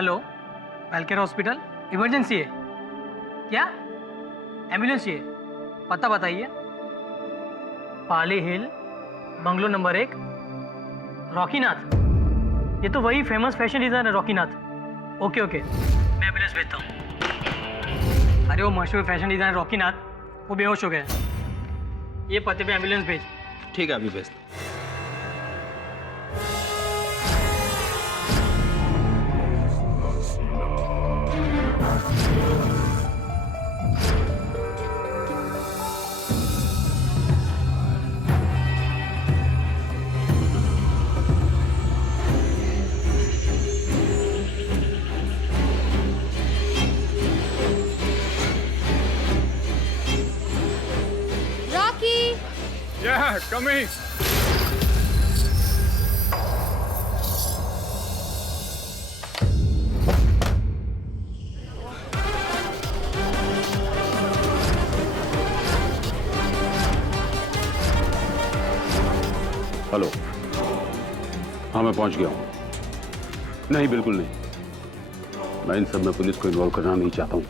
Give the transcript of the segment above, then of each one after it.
Hello, वेलकेयर hospital, emergency है क्या? Ambulance चाहिए, पता बताइए। Pali hill, bungalow number 1, Rockynath. ये तो वही famous fashion designer Rockynath. Okay okay, मैं एम्बुलेंस भेजता हूँ। अरे वो मशहूर फैशन डिजाइनर रॉकीनाथ, वो बेहोश हो गया है। ये पते पे एम्बुलेंस भेज। ठीक है, अभी भेज। Rocky! Yeah, coming. हेलो, हाँ मैं पहुंच गया हूँ। नहीं, बिल्कुल नहीं, मैं इन सब में पुलिस को इन्वॉल्व करना नहीं चाहता हूँ।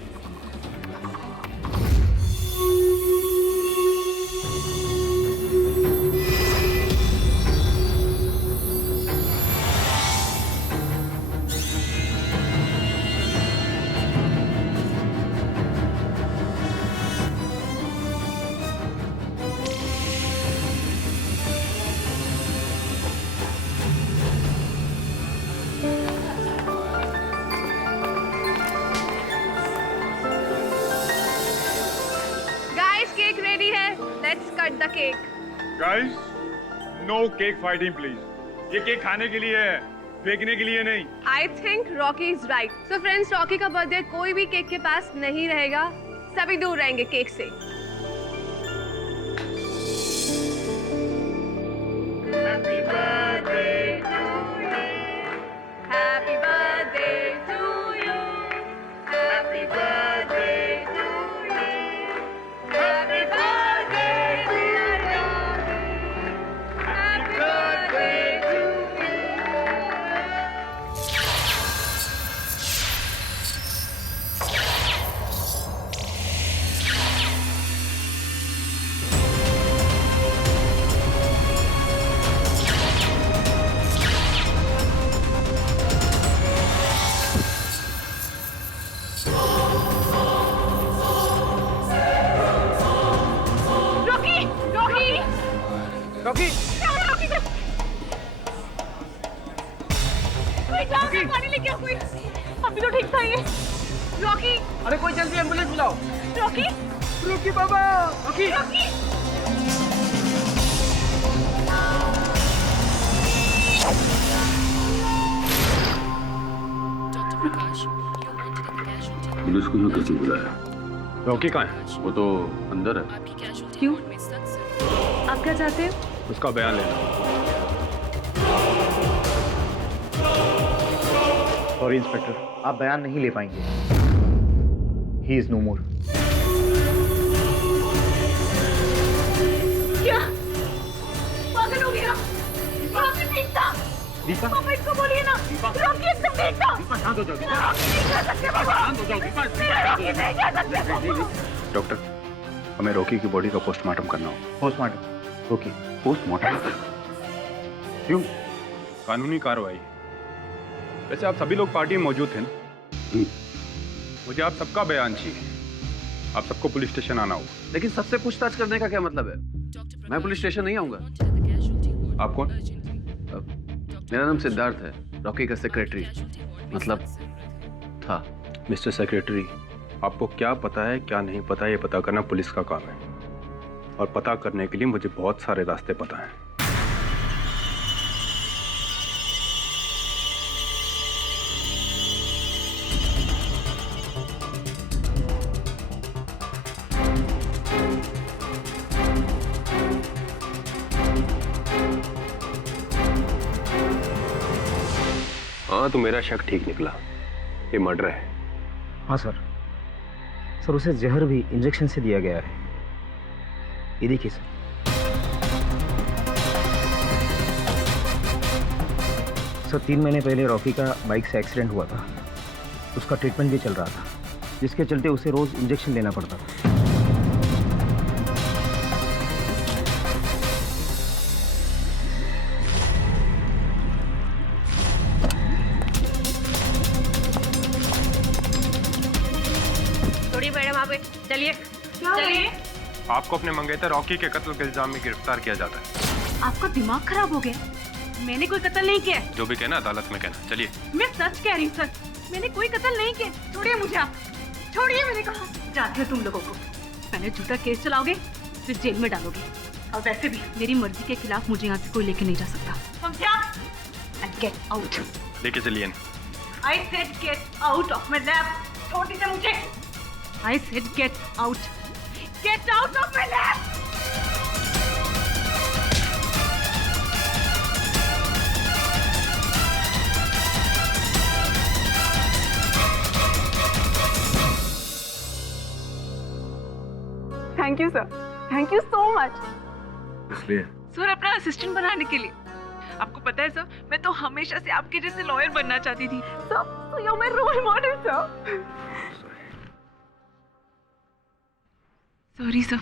Guys, cake ready है. Let's cut the cake. Guys, no cake fighting, please. ये केक खाने के लिए है, फेंकने के लिए नहीं। I think Rocky is right. So friends, Rocky का बर्थडे कोई भी केक के पास नहीं रहेगा. सभी दूर रहेंगे केक से. Happy birthday to you. Happy birthday to you. Happy birthday to you. Happy birthday dear Rocky. Happy birthday to you. Rocky! Rocky! Rocky, क्या हो रहा है रॉकी से? कोई जाओ ना, पानी लेके आओ कोई. अभी तो ठीक था ये. रॉकी! अरे कोई जल्दी एम्बुलेंस बुलाओ। रॉकी! रॉकी बाबा, रॉकी। रॉकी! पुलिस को यहाँ कैसे बुलाया? रॉकी कहाँ है? वो तो अंदर है। क्यों? आप क्या चाहते हो? उसका बयान लेना। सॉरी इंस्पेक्टर, आप बयान नहीं ले पाएंगे। ही इज नो मोर। क्या? पागल हो गया? रॉकी ठीक था। दीपा, पापा इसको बोलिए ना। रॉकी एकदम ठीक था। दीपा शांत हो जाओ। रॉकी नहीं कर सकते पापा। शांत हो जाओ दीपा। मेरा रॉकी नहीं कर सकते पापा। डॉक्टर, हमें रॉकी की बॉडी का पोस्टमार्टम करना हो। पोस्टमार्टम। ओके। पोस्टमार्टम? क्यों? कानूनी कार्रवाई। वैसे आप सभी लोग पार्टी में मौजूद थे ना? मुझे आप सबका बयान चाहिए। आप सबको पुलिस स्टेशन आना होगा। लेकिन सबसे पूछताछ करने का क्या मतलब है? मैं पुलिस स्टेशन नहीं आऊंगा। आप कौन? मेरा नाम सिद्धार्थ है, रॉकी का सेक्रेटरी, मतलब था। मिस्टर सेक्रेटरी, आपको क्या पता है क्या नहीं पता ये पता करना पुलिस का काम है, और पता करने के लिए मुझे बहुत सारे रास्ते पता हैं। हाँ, तो मेरा शक ठीक निकला, ये मर्डर है। हाँ सर। सर उसे जहर भी इंजेक्शन से दिया गया है। ये देखिए सर। सर 3 महीने पहले रॉकी का बाइक से एक्सीडेंट हुआ था। उसका ट्रीटमेंट भी चल रहा था, जिसके चलते उसे रोज इंजेक्शन लेना पड़ता था। थोड़ी मैडम आप चलिए चलिए। आपको अपने मंगेतर रॉकी के कत्ल के इल्जाम में गिरफ्तार किया जाता है। आपका दिमाग खराब हो गया? मैंने कोई कत्ल नहीं किया। जो भी कहना अदालत में कहना। चलिए। मैं सच कह रही हूँ सर, मैंने कोई कत्ल नहीं किया। छोड़िए मुझे, आप छोड़िए, मैंने कहा। जाती हो तुम लोगों को, पहले झूठा केस चलाओगे फिर जेल में डालोगे, और वैसे भी मेरी मर्जी के खिलाफ मुझे यहाँ से कोई लेके नहीं जा सकता, समझा? And get out. लेके चलिए। I said get out of my lab. छोड़ दीजिए मुझे। I said get out of my lab. Thank you sir, thank you so much. इसलिए सर अपना असिस्टेंट बनाने के लिए। आपको पता है सर, मैं तो हमेशा से आपके जैसे लॉयर बनना चाहती थी। Sir you are my role model sir. Sorry sir.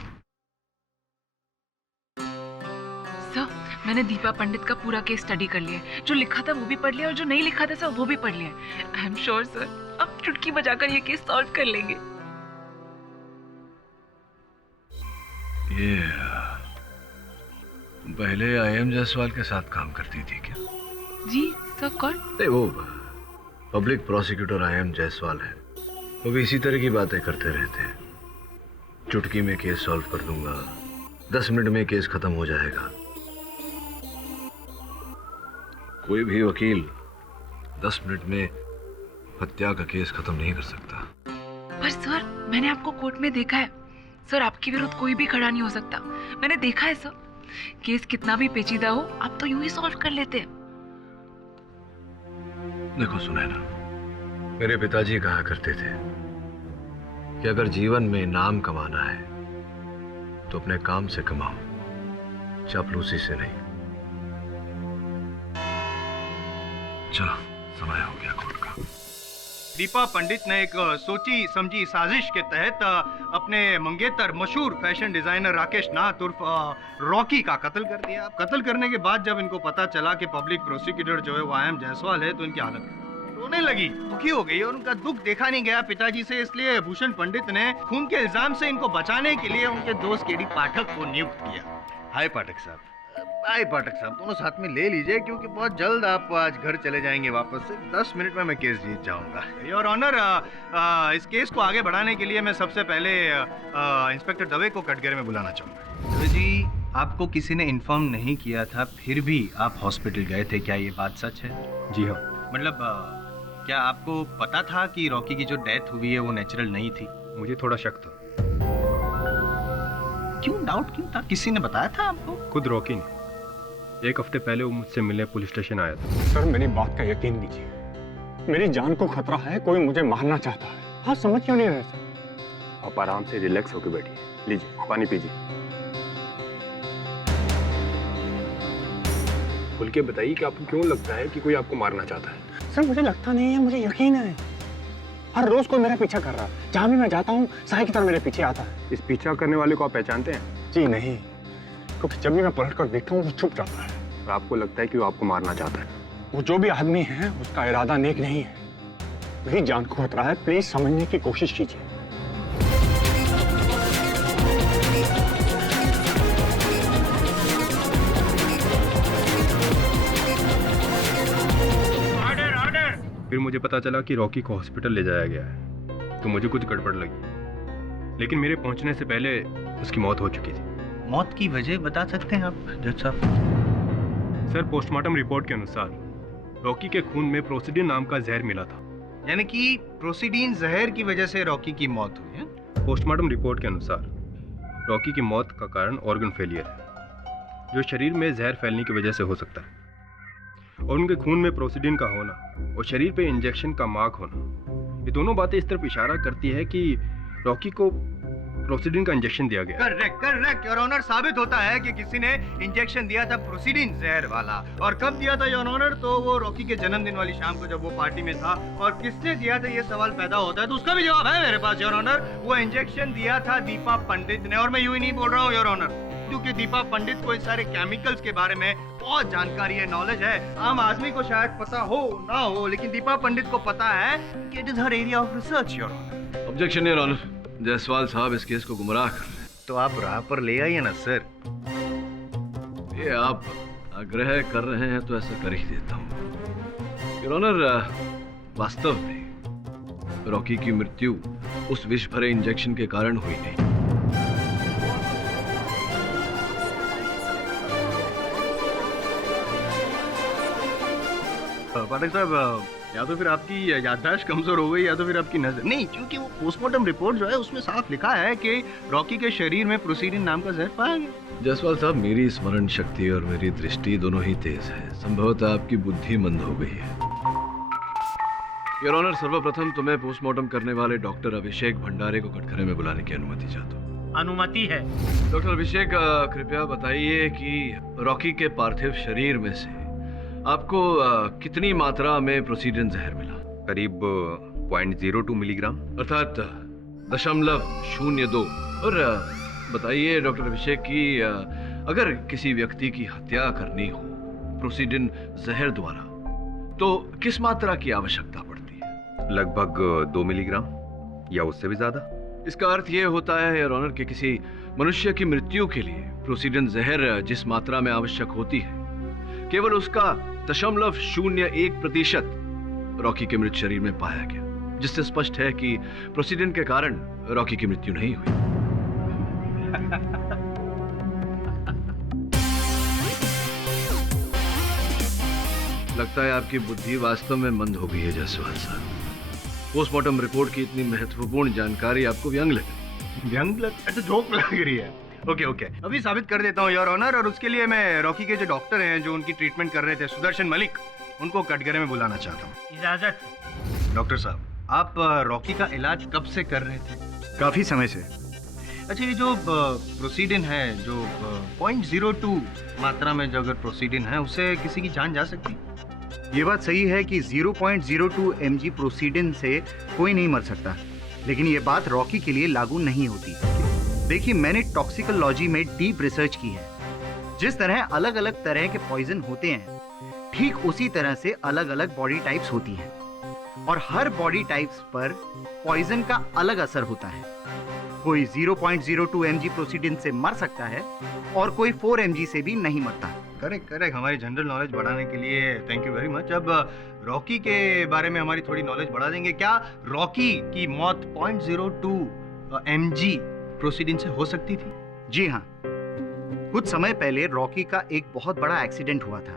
Sir मैंने दीपा पंडित का पूरा केस स्टडी कर लिया है। जो लिखा था वो भी पढ़ लिया और जो नहीं लिखा था सर वो भी पढ़ लिया। आई एम श्योर सर, अब चुटकी बजाकर ये केस सॉल्व कर लेंगे। ये तुम पहले IM जायसवाल के साथ काम करती थी क्या? जी सर। कौन? नहीं, वो पब्लिक प्रोसिक्यूटर IM जायसवाल है। वो भी इसी तरह की बातें करते रहते हैं। चुटकी में केस सॉल्व कर दूंगा, 10 मिनट में केस खत्म हो जाएगा। कोई भी वकील 10 मिनट में हत्या का केस खत्म नहीं कर सकता। पर सर मैंने आपको कोर्ट में देखा है सर, आपके विरुद्ध कोई भी खड़ा नहीं हो सकता। मैंने देखा है सर, केस कितना भी पेचीदा हो आप तो यूं ही सॉल्व कर लेते हैं। देखो सुनैना, मेरे पिताजी कहा करते थे कि अगर जीवन में नाम कमाना है तो अपने काम से कमाओ, चापलूसी से नहीं। चलो समय हो गया कोर्ट का। दीपा पंडित ने एक सोची समझी साजिश के तहत अपने मंगेतर मशहूर फैशन डिजाइनर राकेश नाथ उर्फ रॉकी का कत्ल कर दिया। कत्ल करने के बाद जब इनको पता चला कि पब्लिक प्रोसिक्यूटर जो है वो IM जायसवाल है, तो इनकी हालत रोने लगी, दुखी हो गई और उनका दुख देखा नहीं गया पिताजी से। इसलिए भूषण पंडित ने खून के इल्जाम से इनको बचाने के लिए उनके दोस्त केडी पाठक को नियुक्त किया। हाय पाठक साहब, हाय पाठक साहब, दोनों साथ में ले लीजिए क्योंकि बहुत जल्द आप आज घर चले जाएंगे वापस से। 10 मिनट में मैं केस जीत जाऊंगा। योर ऑनर, इस केस को आगे बढ़ाने के लिए मैं सबसे पहले इंस्पेक्टर दवे को कटघरे में बुलाना चाहूंगा। दवे जी, आपको किसी ने इन्फॉर्म नहीं किया था, फिर भी आप हॉस्पिटल गए थे, क्या ये बात सच है? जी हाँ। मतलब क्या आपको पता था कि रॉकी की जो डेथ हुई है वो नेचुरल नहीं थी? मुझे थोड़ा शक था। क्यों डाउट क्यों था? किसी ने बताया था आपको? खुद रॉकी ने। 1 हफ्ते पहले वो मुझसे मिलने पुलिस स्टेशन आया था। सर मेरी बात का यकीन कीजिए, मेरी जान को खतरा है, कोई मुझे मारना चाहता है। हाँ, समझ क्यों नहीं रहे सर? आप आराम से रिलैक्स होकर बैठिए, लीजिए पानी पीजिए। खुल के बताइए कि आपको क्यों लगता है कि कोई आपको मारना चाहता है? सर मुझे लगता नहीं है, मुझे यकीन है। हर रोज कोई मेरा पीछा कर रहा है, जहाँ भी मैं जाता हूँ साई की तरह मेरे पीछे आता है। इस पीछा करने वाले को आप पहचानते हैं? जी नहीं, क्योंकि जब भी मैं पलट कर देखता हूँ वो छुप जाता है। और आपको लगता है कि वो आपको मारना चाहता है? वो जो भी आदमी है उसका इरादा नेक नहीं है। मेरी जान को खतरा है, प्लीज समझने की कोशिश कीजिए। फिर मुझे पता चला कि रॉकी को हॉस्पिटल ले जाया गया है, तो मुझे कुछ गड़बड़ लगी। लेकिन मेरे पहुंचने से पहले उसकी मौत हो चुकी थी। मौत की वजह बता सकते हैं आप जज साहब? सर, पोस्टमार्टम रिपोर्ट के अनुसार रॉकी के खून में प्रोसिडिन नाम का जहर मिला था। यानी कि प्रोसिडीन जहर की वजह से रॉकी की मौत हुई है? पोस्टमार्टम रिपोर्ट के अनुसार रॉकी की मौत का कारण ऑर्गन फेलियर है, जो शरीर में जहर फैलने की वजह से हो सकता है। और उनके खून में प्रोसिडीन का होना और शरीर पे इंजेक्शन का मार्क होना, ये दोनों बातें इस तरफ इशारा करती है कि रॉकी को प्रोसिडिन का इंजेक्शन दिया गया। करेक्ट करेक्ट योर ऑनर, साबित होता है कि किसी ने इंजेक्शन दिया था प्रोसिडिन जहर वाला। और कब दिया था योर ऑनर? तो वो रॉकी के जन्मदिन वाली शाम को जब वो पार्टी में था। और किसने दिया था ये सवाल पैदा होता है, तो उसका भी जवाब है मेरे पास योर ऑनर। वो इंजेक्शन दिया था दीपा पंडित ने। और मैं यूं ही नहीं बोल रहा हूँ योर ऑनर, क्योंकि दीपा पंडित को इस सारे केमिकल्स के बारे में बहुत जानकारी है, नॉलेज है। आम आदमी को शायद पता हो ना हो, लेकिन दीपा पंडित को पता है कि it is her area of research your honour. Objection your honour, Jaiswal साहब इस केस को गुमराह कर रहे हैं। तो आप राह पर ले आइए ना सर। ये आप आग्रह कर रहे हैं तो ऐसा कर ही देता हूँ योर ऑनर। वास्तव में रॉकी की मृत्यु उस विष भरे इंजेक्शन के कारण हुई नहीं। पाठक साहब, या तो फिर आपकी याददाश्त कमजोर हो गई या तो फिर आपकी नजर नहीं, क्योंकि वो पोस्टमार्टम रिपोर्ट जो है उसमें साफ लिखा है कि रॉकी के शरीर में प्रोसीडिन नाम का जहर पाया गया। जायसवाल साहब, मेरी स्मरण शक्ति और मेरी दृष्टि दोनों ही तेज है। संभवतः आपकी बुद्धि मंद हो गई है। योर ऑनर, सर्वप्रथम तो मैं पोस्टमार्टम करने वाले डॉक्टर अभिषेक भंडारे को कटघरे में बुलाने की अनुमति चाहता हूँ। अनुमति है। डॉक्टर अभिषेक, कृपया बताइए कि रॉकी के पार्थिव शरीर में से आपको कितनी मात्रा में प्रोसीडिन जहर मिला? करीब 0.02 मिलीग्राम, अर्थात 0.02। और बताइए डॉक्टर अभिषेक कि अगर किसी व्यक्ति की हत्या करनी हो प्रोसीडिन जहर द्वारा तो किस मात्रा की आवश्यकता पड़ती है? लगभग 2 मिलीग्राम या उससे भी ज्यादा। इसका अर्थ यह होता है योर ऑनर कि किसी मनुष्य की मृत्यु के लिए प्रोसीडिन जहर जिस मात्रा में आवश्यक होती है, केवल उसका 0.01% रॉकी के मृत शरीर में पाया गया, जिससे स्पष्ट है कि प्रोसीडिन के कारण रॉकी की मृत्यु नहीं हुई। लगता है आपकी बुद्धि वास्तव में मंद हो गई है जायसवाल साहब। पोस्टमार्टम रिपोर्ट की इतनी महत्वपूर्ण जानकारी आपको व्यंग लगी। व्यंग लग, जोक लग रही है। ओके ओके, अभी साबित कर देता हूँ योर ऑनर। और उसके लिए मैं रॉकी के जो डॉक्टर हैं जो उनकी ट्रीटमेंट कर रहे थे, सुदर्शन मलिक, उनको कटघरे में बुलाना चाहता हूँ। इजाजत। डॉक्टर साहब, आप रॉकी का इलाज कब से कर रहे थे? काफी समय से। अच्छा, ये जो प्रोसीडिन है, जो 0.02 मात्रा में जो अगर प्रोसीडिन है, उससे किसी की जान जा सकती? ये बात सही है कि 0.02 mg प्रोसीडिन से कोई नहीं मर सकता, लेकिन ये बात रॉकी के लिए लागू नहीं होती। देखिए, मैंने टॉक्सिकोलॉजी में डीप रिसर्च की है। जिस तरह अलग अलग तरह के पॉइजन होते हैं, ठीक उसी तरह से अलग अलग बॉडी टाइप्स होती हैं, और हर बॉडी टाइप्स पर पॉइजन का अलग असर होता है। कोई 0.02 mg प्रोसीडिन से मर सकता है और कोई 4 mg से भी नहीं मरता। करेक्ट करेक्ट, हमारी जनरल नॉलेज बढ़ाने के लिए थैंक यू वेरी मच। अब रॉकी के बारे में हमारी थोड़ी नॉलेज बढ़ा देंगे। क्या रॉकी की मौत 0.02 mg प्रोसीडिन से हो सकती थी? जी हाँ, कुछ समय पहले रॉकी का एक बहुत बड़ा एक्सीडेंट हुआ था।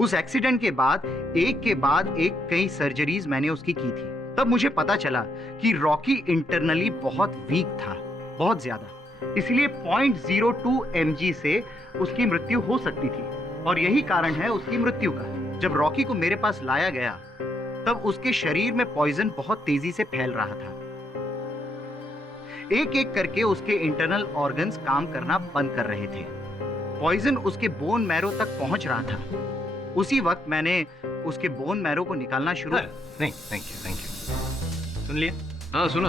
उस एक्सीडेंट के बाद एक कई सर्जरीज मैंने उसकी की थी। तब मुझे पता चला कि रॉकी इंटरनली बहुत वीक था, बहुत ज्यादा। इसलिए 0.02 mg से उसकी मृत्यु हो सकती थी, और यही कारण है उसकी मृत्यु का। जब रॉकी को मेरे पास लाया गया, तब उसके शरीर में पॉइजन बहुत तेजी से फैल रहा था। एक एक करके उसके इंटरनल ऑर्गन्स काम करना बंद कर रहे थे। पॉइजन उसके बोन मैरो तक पहुंच रहा था। उसी वक्त मैंने उसके बोन मैरो को निकालना शुरू। नहीं, थैंक यू। सुन लिया? हाँ, सुना।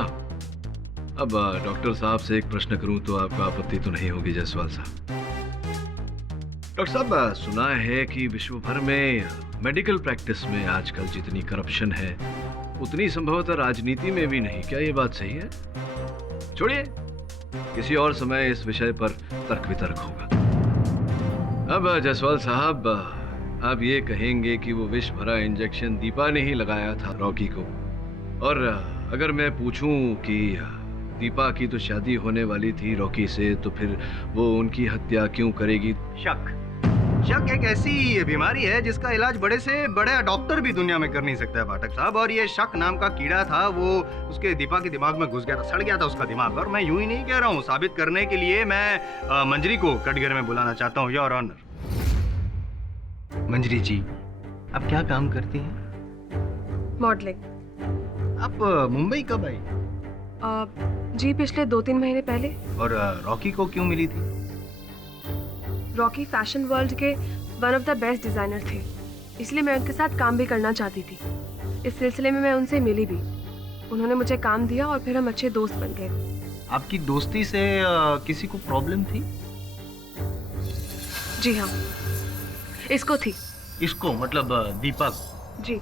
अब डॉक्टर साहब से एक प्रश्न करूं तो आपको आपत्ति तो नहीं होगी जायसवाल साहब? डॉक्टर साहब, सुना है कि विश्व भर में मेडिकल प्रैक्टिस में आजकल जितनी करप्शन है, उतनी संभवतः राजनीति में भी नहीं। क्या ये बात सही है? छोड़िए, किसी और समय इस विषय पर तर्क वितर्क होगा। अब जायसवाल साहब, आप ये कहेंगे कि वो विष भरा इंजेक्शन दीपा ने ही लगाया था रॉकी को, और अगर मैं पूछूं कि दीपा की तो शादी होने वाली थी रॉकी से, तो फिर वो उनकी हत्या क्यों करेगी? शक एक ऐसी बीमारी है जिसका इलाज बड़े से बड़ा डॉक्टर भी दुनिया में कर नहीं सकता है पाठक साहब। और ये शक नाम का कीड़ा था, वो उसके दीपा के दिमाग में घुस गया था, सड़ गया था उसका दिमाग। और मैं यूं ही नहीं कह रहा हूँ, साबित करने के लिए मैं मंजरी को कटघरे में बुलाना चाहता हूँ योर ऑनर। मंजरी जी, आप क्या काम करती हैं? मॉडलिंग। आप मुंबई कब आई? जी पिछले 2-3 महीने पहले। और रॉकी को क्यों मिली थी? रॉकी फैशन वर्ल्ड के one of the best designer थे, इसलिए मैं उनके साथ काम भी करना चाहती थी। इस सिलसिले में मैं उनसे मिली भी। उन्होंने मुझे काम दिया और फिर हम अच्छे दोस्त बन गए। आपकी दोस्ती से किसी को प्रॉब्लम थी? जी हाँ, इसको थी। इसको मतलब दीपक? जी,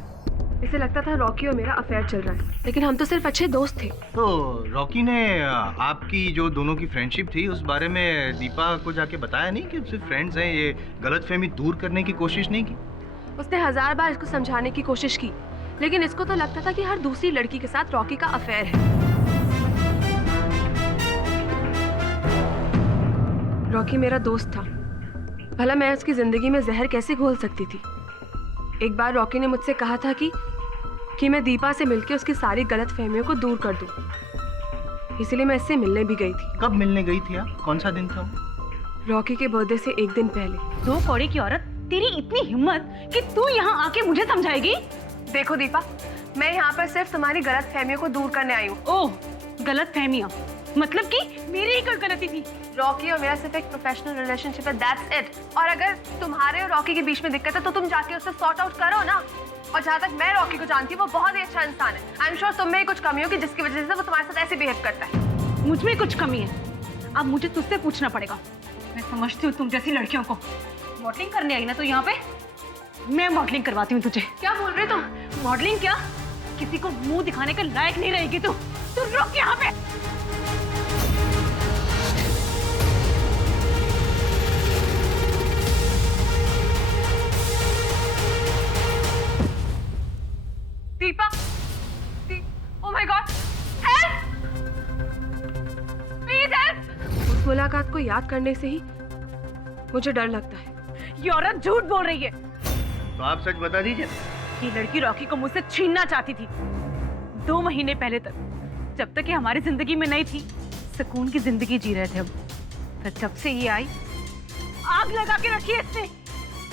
इसे लगता था रॉकी और मेरा अफेयर चल रहा है, लेकिन हम तो सिर्फ अच्छे दोस्त थे। तो रॉकी ने आपकी जो दोनों की फ्रेंडशिप थी उस बारे में दीपा को जाके बताया नहीं कि सिर्फ फ्रेंड्स हैं, ये गलतफहमी दूर करने की कोशिश नहीं की? उसने 1000 बार इसको समझाने की कोशिश की, लेकिन इसको तो लगता था कि हर दूसरी लड़की के साथ रॉकी का अफेयर है। रॉकी मेरा दोस्त था, भला मैं उसकी जिंदगी में जहर कैसे घोल सकती थी। एक बार रॉकी ने मुझसे कहा था कि मैं दीपा से मिलकर उसकी सारी गलतफहमियों को दूर कर दूं, इसलिए मैं इससे मिलने भी गई थी। कब मिलने गई थी आप? कौन सा दिन था? रॉकी के बर्थडे से 1 दिन पहले। 2 कौड़ी की औरत, तेरी इतनी हिम्मत कि तू यहाँ आके मुझे समझाएगी? देखो दीपा, मैं यहाँ पर सिर्फ तुम्हारी गलतफहमियों को दूर करने आई हूँ। ओह, गलतफहमियाँ? मतलब कि मेरी ही कोई गलती थी? रॉकी और मेरा सिर्फ एक प्रोफेशनल रिलेशनशिप है, दैट्स इट। और अगर तुम्हारे और रॉकी के बीच में दिक्कत है तो तुम जाके उससे सॉर्ट आउट करो ना। और जहाँ तक मैं रॉकी को जानती हूँ, वो बहुत ही अच्छा इंसान है। आई एम श्योर तुम में ही कुछ कमी होगी जिसकी वजह से वो तुम्हारे साथ ऐसे बिहेव करता है। मुझ में कुछ कमी है? अब मुझे तुझसे पूछना पड़ेगा। मैं समझती हूँ तुम जैसी लड़कियों को। मॉडलिंग करने आई ना तो यहाँ पे? मैं मॉडलिंग करवाती हूँ तुझे। क्या बोल रहे तुम? मॉडलिंग क्या? किसी को मुंह दिखाने के लायक नहीं रहेगी तू। तू रुक यहाँ पे। Deepa, oh my God, help! Please help! उस मुलाकात को याद करने से ही मुझे डर लगता है। ये औरत झूठ बोल रही है। तो आप सच बता दीजिए। ये लड़की रॉकी को मुझसे छीनना चाहती थी 2 महीने पहले तक, जब तक ये हमारी जिंदगी में नहीं थी। सुकून की जिंदगी जी रहे थे हम। पर जब से ये आई, आग लगा के रखी है इसने।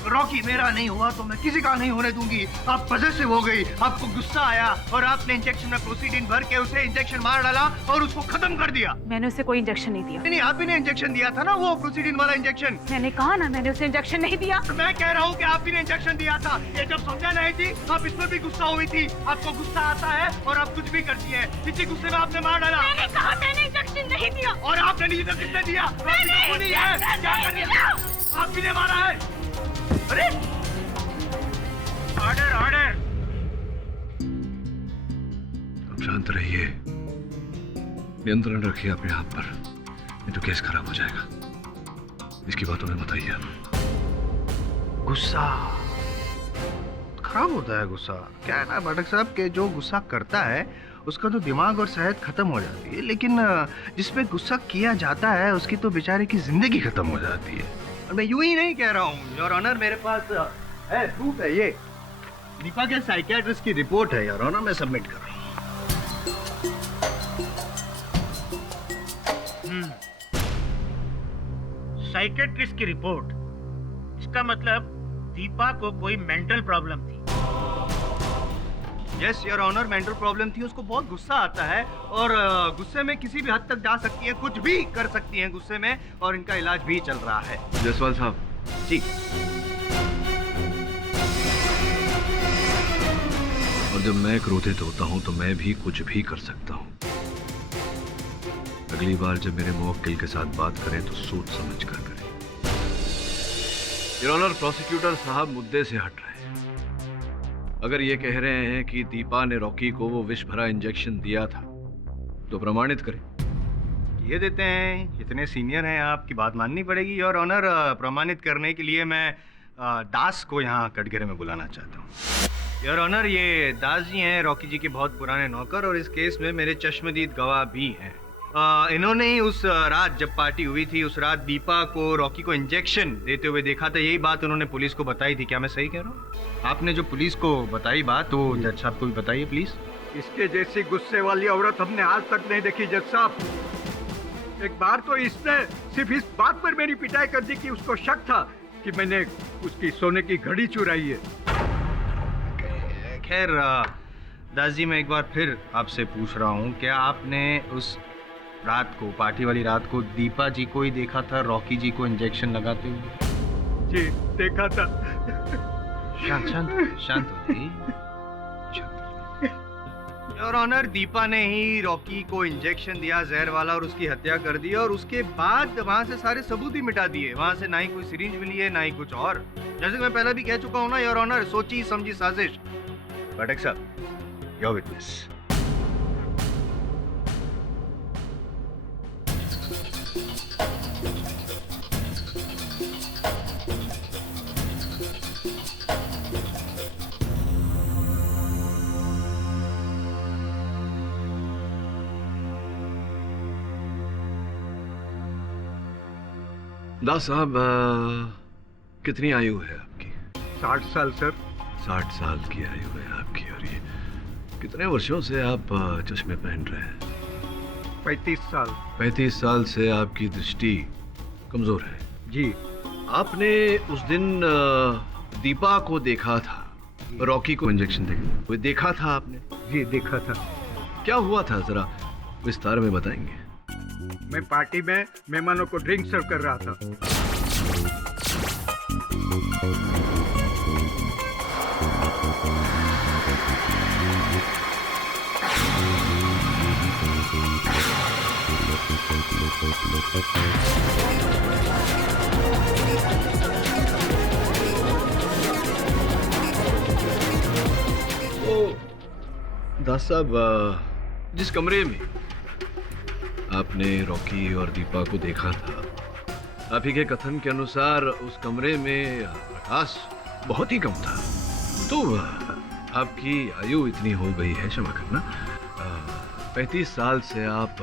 रॉकी मेरा नहीं हुआ तो मैं किसी का नहीं होने दूंगी। आप पॉसेसिव हो गई, आपको गुस्सा आया और आपने इंजेक्शन में प्रोसीडिन भर के उसे इंजेक्शन मार डाला और उसको खत्म कर दिया। मैंने उसे कोई इंजेक्शन नहीं दिया। नहीं, आप ही ने इंजेक्शन दिया था ना, वो प्रोसीडिन वाला इंजेक्शन। मैंने कहा ना, मैंने उसे इंजेक्शन नहीं दिया। मैं कह रहा हूँ कि आप ही ने इंजेक्शन दिया था। ये जब समझा नहीं थी, आप इसमें भी गुस्सा हुई थी। आपको गुस्सा आता है और आप कुछ भी करती है। इसी गुस्से में आपने मार डाला। मैंने कहा मैंने इंजेक्शन नहीं दिया। और आपने नहीं तो किसने दिया? आप ही ने मारा है। अरे ऑर्डर ऑर्डर। अब शांत रहिए, नियंत्रण रखिए अपने आप पर, नहीं तो केस खराब हो जाएगा। इसकी बातों में मत आइए। गुस्सा खराब होता है। गुस्सा क्या है ना पाठक साहब, के जो गुस्सा करता है उसका तो दिमाग और सेहत खत्म हो जाती है, लेकिन जिसपे गुस्सा किया जाता है उसकी तो बेचारे की जिंदगी खत्म हो जाती है। और मैं यूं ही नहीं कह रहा हूँ योर ऑनर, मेरे पास है प्रूफ है। ये दीपा के साइकियाट्रिस्ट की रिपोर्ट है योर ऑनर, मैं सबमिट कर रहा हूँ। साइकियाट्रिस्ट की रिपोर्ट? इसका मतलब दीपा को कोई मेंटल प्रॉब्लम थी। Yes your honour, mental problem थी। उसको बहुत गुस्सा आता है और गुस्से में किसी भी हद तक जा सकती है, कुछ भी कर सकती है गुस्से में, और इनका इलाज भी चल रहा है। जायसवाल साहब जी। और जब मैं क्रोधित होता हूं तो मैं भी कुछ भी कर सकता हूं। अगली बार जब मेरे मुवक्किल के साथ बात करें तो सोच समझ कर करें। योर ऑनर, प्रोसिक्यूटर साहब मुद्दे से हट रहे हैं। अगर ये कह रहे हैं कि दीपा ने रॉकी को वो विष भरा इंजेक्शन दिया था तो प्रमाणित करें। ये देते हैं, इतने सीनियर हैं, आपकी बात माननी पड़ेगी योर ऑनर। प्रमाणित करने के लिए मैं दास को यहाँ कटघरे में बुलाना चाहता हूँ। योर ऑनर, ये दास जी हैं रॉकी जी के बहुत पुराने नौकर, और इस केस में मेरे चश्मदीद गवाह भी हैं। इन्होंने ही उस रात जब पार्टी हुई थी, उस रात दीपा को रॉकी को इंजेक्शन देते हुए देखा था। यही बात उन्होंने पुलिस को बताई थी। क्या मैं सही कह रहा हूँ? आपने जो पुलिस को बताई बात, तो जज साहब को भी बताइए प्लीज। इसके जैसी गुस्से वाली औरत हमने आज तक नहीं देखी जज साहब। एक बार तो इसने सिर्फ इस बात पर मेरी पिटाई कर दी कि उसको शक था कि मैंने उसकी सोने की घड़ी चुराई है। खैर दास जी, मैं एक बार फिर आपसे पूछ रहा हूँ, क्या आपने उस रात को, पार्टी वाली रात को दीपा जी को ही देखा था रॉकी जी को इंजेक्शन लगाते हुए। जी देखा था। शांत शांत शांत हो जाइए। योर ऑनर, दीपा ने ही रॉकी को इंजेक्शन दिया जहर वाला और उसकी हत्या कर दी, और उसके बाद वहां से सारे सबूत ही मिटा दिए। वहां से ना ही कोई सिरिंज मिली है, ना ही कुछ और। जैसे मैं पहले भी कह चुका हूं ना योर ऑनर, सोची समझी साजिश। पाठक साहब, योर विटनेस। दास साहब, कितनी आयु है आपकी? 60 साल सर। 60 साल की आयु है आपकी, और ये कितने वर्षों से आप चश्मे पहन रहे हैं? 35 साल। 35 साल से आपकी दृष्टि कमजोर है। जी। आपने उस दिन दीपा को देखा था, रॉकी को इंजेक्शन देकर, वो देखा था आपने? जी देखा था। क्या हुआ था, जरा विस्तार में बताएंगे? मैं पार्टी में मेहमानों को ड्रिंक सर्व कर रहा था। तो दास साहब, जिस कमरे में आपने रॉकी और दीपा को देखा था, आप ही के कथन के अनुसार उस कमरे में प्रकाश बहुत ही कम था। तो आपकी आयु इतनी हो गई है, क्षमा करना, 35 साल से आप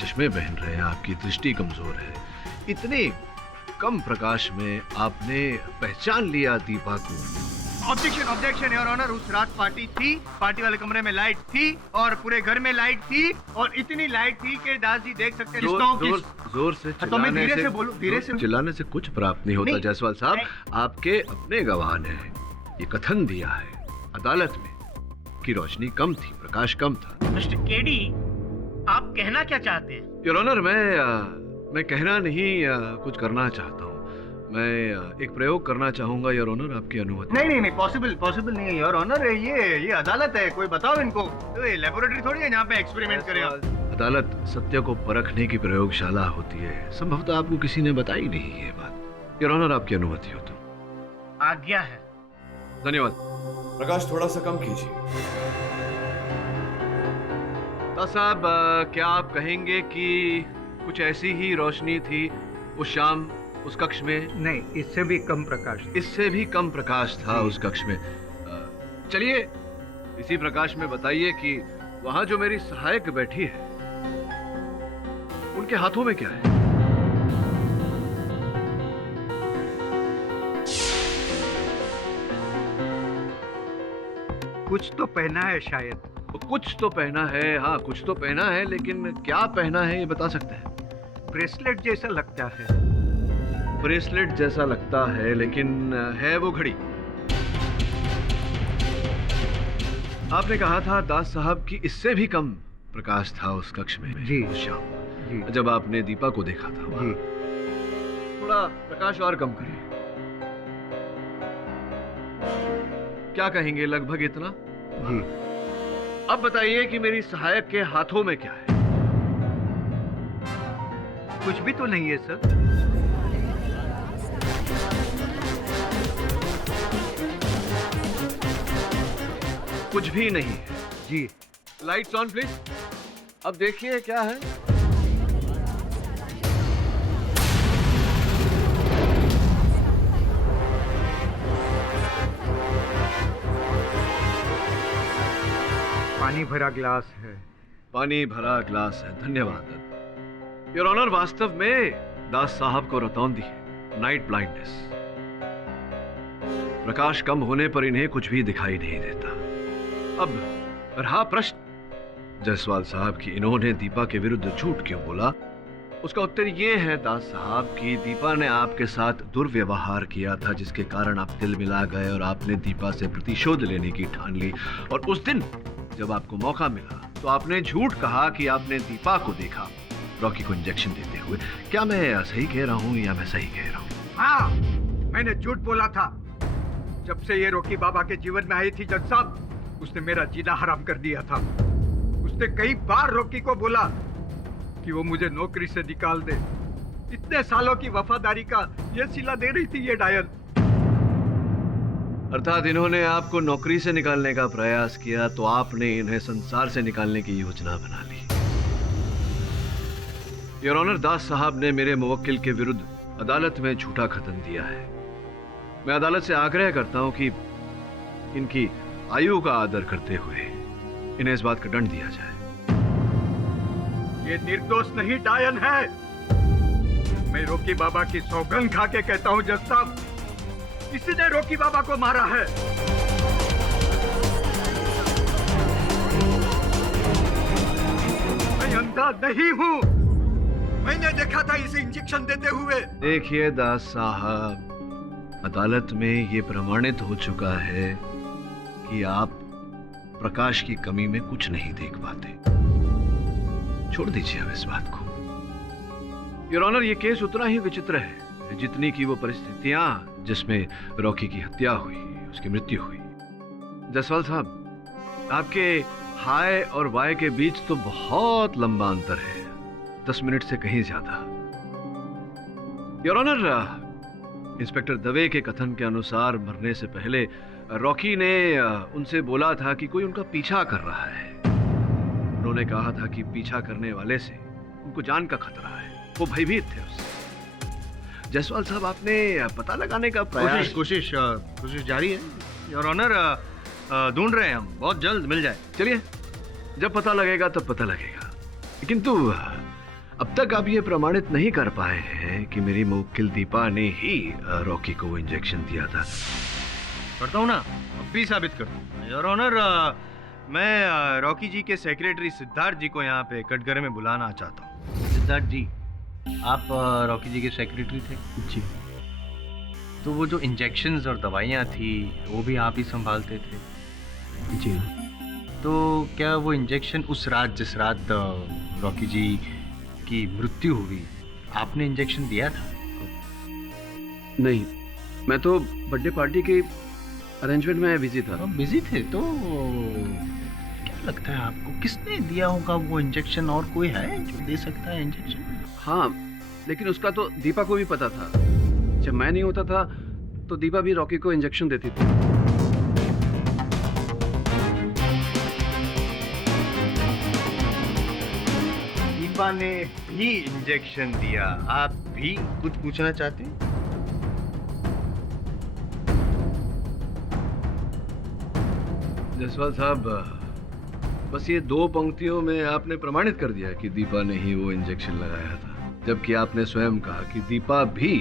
चश्मे पहन रहे हैं, आपकी दृष्टि कमजोर है। इतने कम प्रकाश में आपने पहचान लिया दीपा को? Objection, objection your honour. उस रात पार्टी थी, पार्टी वाले कमरे में लाइट थी और पूरे घर में लाइट थी, और इतनी लाइट थी कि दास जी देख सकते हैं। जोर से तो मैं धीरे से बोलूं, धीरे से। चिल्लाने से कुछ प्राप्त नहीं होता जायसवाल साहब। आपके अपने गवाह ने ये कथन दिया है अदालत में कि रोशनी कम थी, प्रकाश कम था। मिस्टर केडी, आप कहना क्या चाहते हैं? योर ऑनर, मैं कहना नहीं, कुछ करना चाहता हूँ। मैं एक प्रयोग करना चाहूंगा योर ऑनर, आपकी अनुमति? नहीं, पॉसिबल नहीं है योर ऑनर। ये अदालत है, कोई बताओ इनको। लेबोरेटरी थोड़ी है जहाँ पे एक्सपेरिमेंट करें आप। अदालत सत्य को परखने की प्रयोगशाला होती है। संभवतः आपको किसी ने बताई नहीं ये बात। योर ऑनर, आपकी अनुमति हो तो? आज्ञा है। धन्यवाद। प्रकाश थोड़ा सा कम कीजिए। साहब, क्या आप कहेंगे कि कुछ ऐसी ही रोशनी थी उस शाम उस कक्ष में? नहीं, इससे भी कम प्रकाश। इससे भी कम प्रकाश था उस कक्ष में। चलिए इसी प्रकाश में बताइए कि वहां जो मेरी सहायक बैठी है, उनके हाथों में क्या है? कुछ तो पहना है शायद। कुछ तो पहना है, हाँ कुछ तो पहना है, लेकिन क्या पहना है ये बता सकते हैं? ब्रेसलेट जैसा लगता है। ब्रेसलेट जैसा लगता है, लेकिन है वो घड़ी? आपने कहा था दास साहब कि इससे भी कम प्रकाश था उस कक्ष में जी उस शाम जी। जब आपने दीपा को देखा था वहाँ। थोड़ा प्रकाश और कम करिए। क्या कहेंगे, लगभग इतना? जी। अब बताइए कि मेरी सहायक के हाथों में क्या है? कुछ भी तो नहीं है सर। कुछ भी नहीं है जी। Lights on please. अब देखिए क्या है। पानी भरा ग्लास है। पानी भरा ग्लास है, धन्यवाद योर ऑनर। वास्तव में दास साहब को रतौंदी है, नाइट ब्लाइंडनेस। प्रकाश कम होने पर इन्हें कुछ भी दिखाई नहीं देता। अब रहा प्रश्न जायसवाल साहब कि इन्होंने दीपा के विरुद्ध झूठ क्यों बोला, उसका उत्तर यह है दास साहब कि दीपा ने आपके साथ दुर्व्यवहार किया था, जिसके कारण आप दिल मिला गए और आपने दीपा से प्रतिशोध लेने की ठान ली। और उस दिन जब आपको मौका मिला तो आपने झूठ कहा कि आपने दीपा को देखा, रॉकी को इंजेक्शन देते हुए। क्या मैं सही कह रहा हूँ या मैं सही कह रहा हूँ? हाँ, मैंने झूठ बोला था। जब से ये रॉकी बाबा के जीवन में आई थी जज साहब, उसने मेरा जीना हराम कर दिया था। उसने कई बार रॉकी को बोला कि वो मुझे नौकरी से निकाल दे। इतने सालों की वफादारी का ये सिला दे रही थी ये डायन। अर्थात इन्होंने आपको नौकरी से निकालने का प्रयास किया तो आपने इन्हें संसार से निकालने की योजना बना ली। योर ऑनर, दास साहब ने मेरे मुवक्किल के विरुद्ध अदालत में झूठा खतन दिया है। मैं अदालत से आग्रह करता हूं कि इनकी आयु का आदर करते हुए इन्हें इस बात का दंड दिया जाए। ये निर्दोष नहीं डायन है। मैं रॉकी बाबा की सौगंध खा के कहता हूँ जज साहब, किसी ने रॉकी बाबा को मारा है। मैं अंधा नहीं हूँ। मैंने देखा था इसे इंजेक्शन देते हुए। देखिए दास साहब, अदालत में ये प्रमाणित हो चुका है कि आप प्रकाश की कमी में कुछ नहीं देख पाते। छोड़ दीजिए अब इस बात को। योर ऑनर, ये केस उतना ही विचित्र है जितनी की वो परिस्थितियां जिसमें रॉकी की हत्या हुई, उसकी मृत्यु हुई। जसवाल साहब, आपके हाय और वाय के बीच तो बहुत लंबा अंतर है, 10 मिनट से कहीं ज्यादा। योर ऑनर, इंस्पेक्टर दवे के कथन के अनुसार मरने से पहले रॉकी ने उनसे बोला था कि कोई उनका पीछा कर रहा है। उन्होंने कहा था कि पीछा करने वाले से उनको जान का खतरा है, वो भयभीत थे उससे। जसवाल साहब, आपने पता लगाने का प्रयास? कोशिश जारी है योर ऑनर। ढूंढ रहे हैं हम, बहुत जल्द मिल जाए। चलिए, जब पता लगेगा तब पता लगेगा। किंतु अब तक आप ये प्रमाणित नहीं कर पाए हैं कि मेरी मुवक्किल दीपा ने ही रॉकी को वो इंजेक्शन दिया था। करता हूँ ना, अब भी साबित कर दूँ योर ऑनर। मैं रॉकी जी के सेक्रेटरी सिद्धार्थ जी को यहाँ पे कटघरे में बुलाना चाहता हूँ। सिद्धार्थ जी, आप रॉकी जी के सेक्रेटरी थे? जी। तो वो जो इंजेक्शंस और दवाइयाँ थी वो भी आप ही संभालते थे? जी। तो क्या वो इंजेक्शन उस रात, जिस रात रॉकी जी की मृत्यु हुई, आपने इंजेक्शन दिया था? नहीं, मैं तो बर्थडे पार्टी के अरेंजमेंट में बिजी था। बिजी थे? तो क्या लगता है आपको किसने दिया होगा वो इंजेक्शन? और कोई है जो दे सकता है इंजेक्शन? हाँ, लेकिन उसका तो दीपा को भी पता था। जब मैं नहीं होता था तो दीपा भी रॉकी को इंजेक्शन देती थी। दीपा ने भी इंजेक्शन दिया। आप भी कुछ पूछना चाहते हैं? जसवाल साहब, बस ये 2 पंक्तियों में आपने प्रमाणित कर दिया कि दीपा ने ही वो इंजेक्शन लगाया था, जबकि आपने स्वयं कहा कि दीपा भी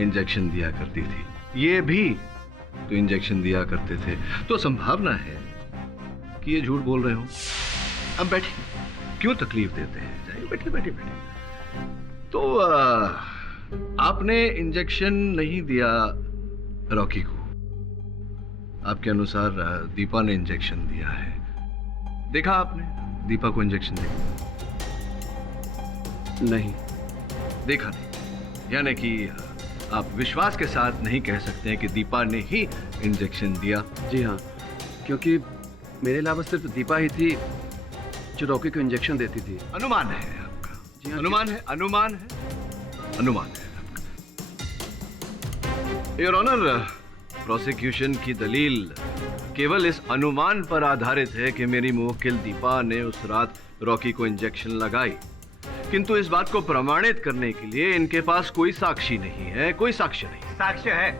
इंजेक्शन दिया करती थी, ये भी तो इंजेक्शन दिया करते थे। तो संभावना है कि ये झूठ बोल रहे हो। अब बैठिए, क्यों तकलीफ देते हैं? जाइए, बैठिए बैठिए बैठिए। तो आपने इंजेक्शन नहीं दिया रॉकी को, आपके अनुसार दीपा ने इंजेक्शन दिया है। देखा आपने दीपा को इंजेक्शन दिया? नहीं। देखा नहीं, यानी कि आप विश्वास के साथ नहीं कह सकते हैं कि दीपा ने ही इंजेक्शन दिया? जी हाँ, क्योंकि मेरे अलावा सिर्फ दीपा ही थी जो रॉकी को इंजेक्शन देती थी। अनुमान है आपका? जी हाँ, अनुमान है, अनुमान है, अनुमान है आपका। योर ऑनर, प्रोसिक्यूशन की दलील केवल इस अनुमान पर आधारित है कि मेरी मुवक्किल दीपा ने उस रात रॉकी को इंजेक्शन लगाई, किंतु इस बात को प्रमाणित करने के लिए इनके पास कोई साक्षी नहीं है, कोई साक्ष्य नहीं। साक्ष्य है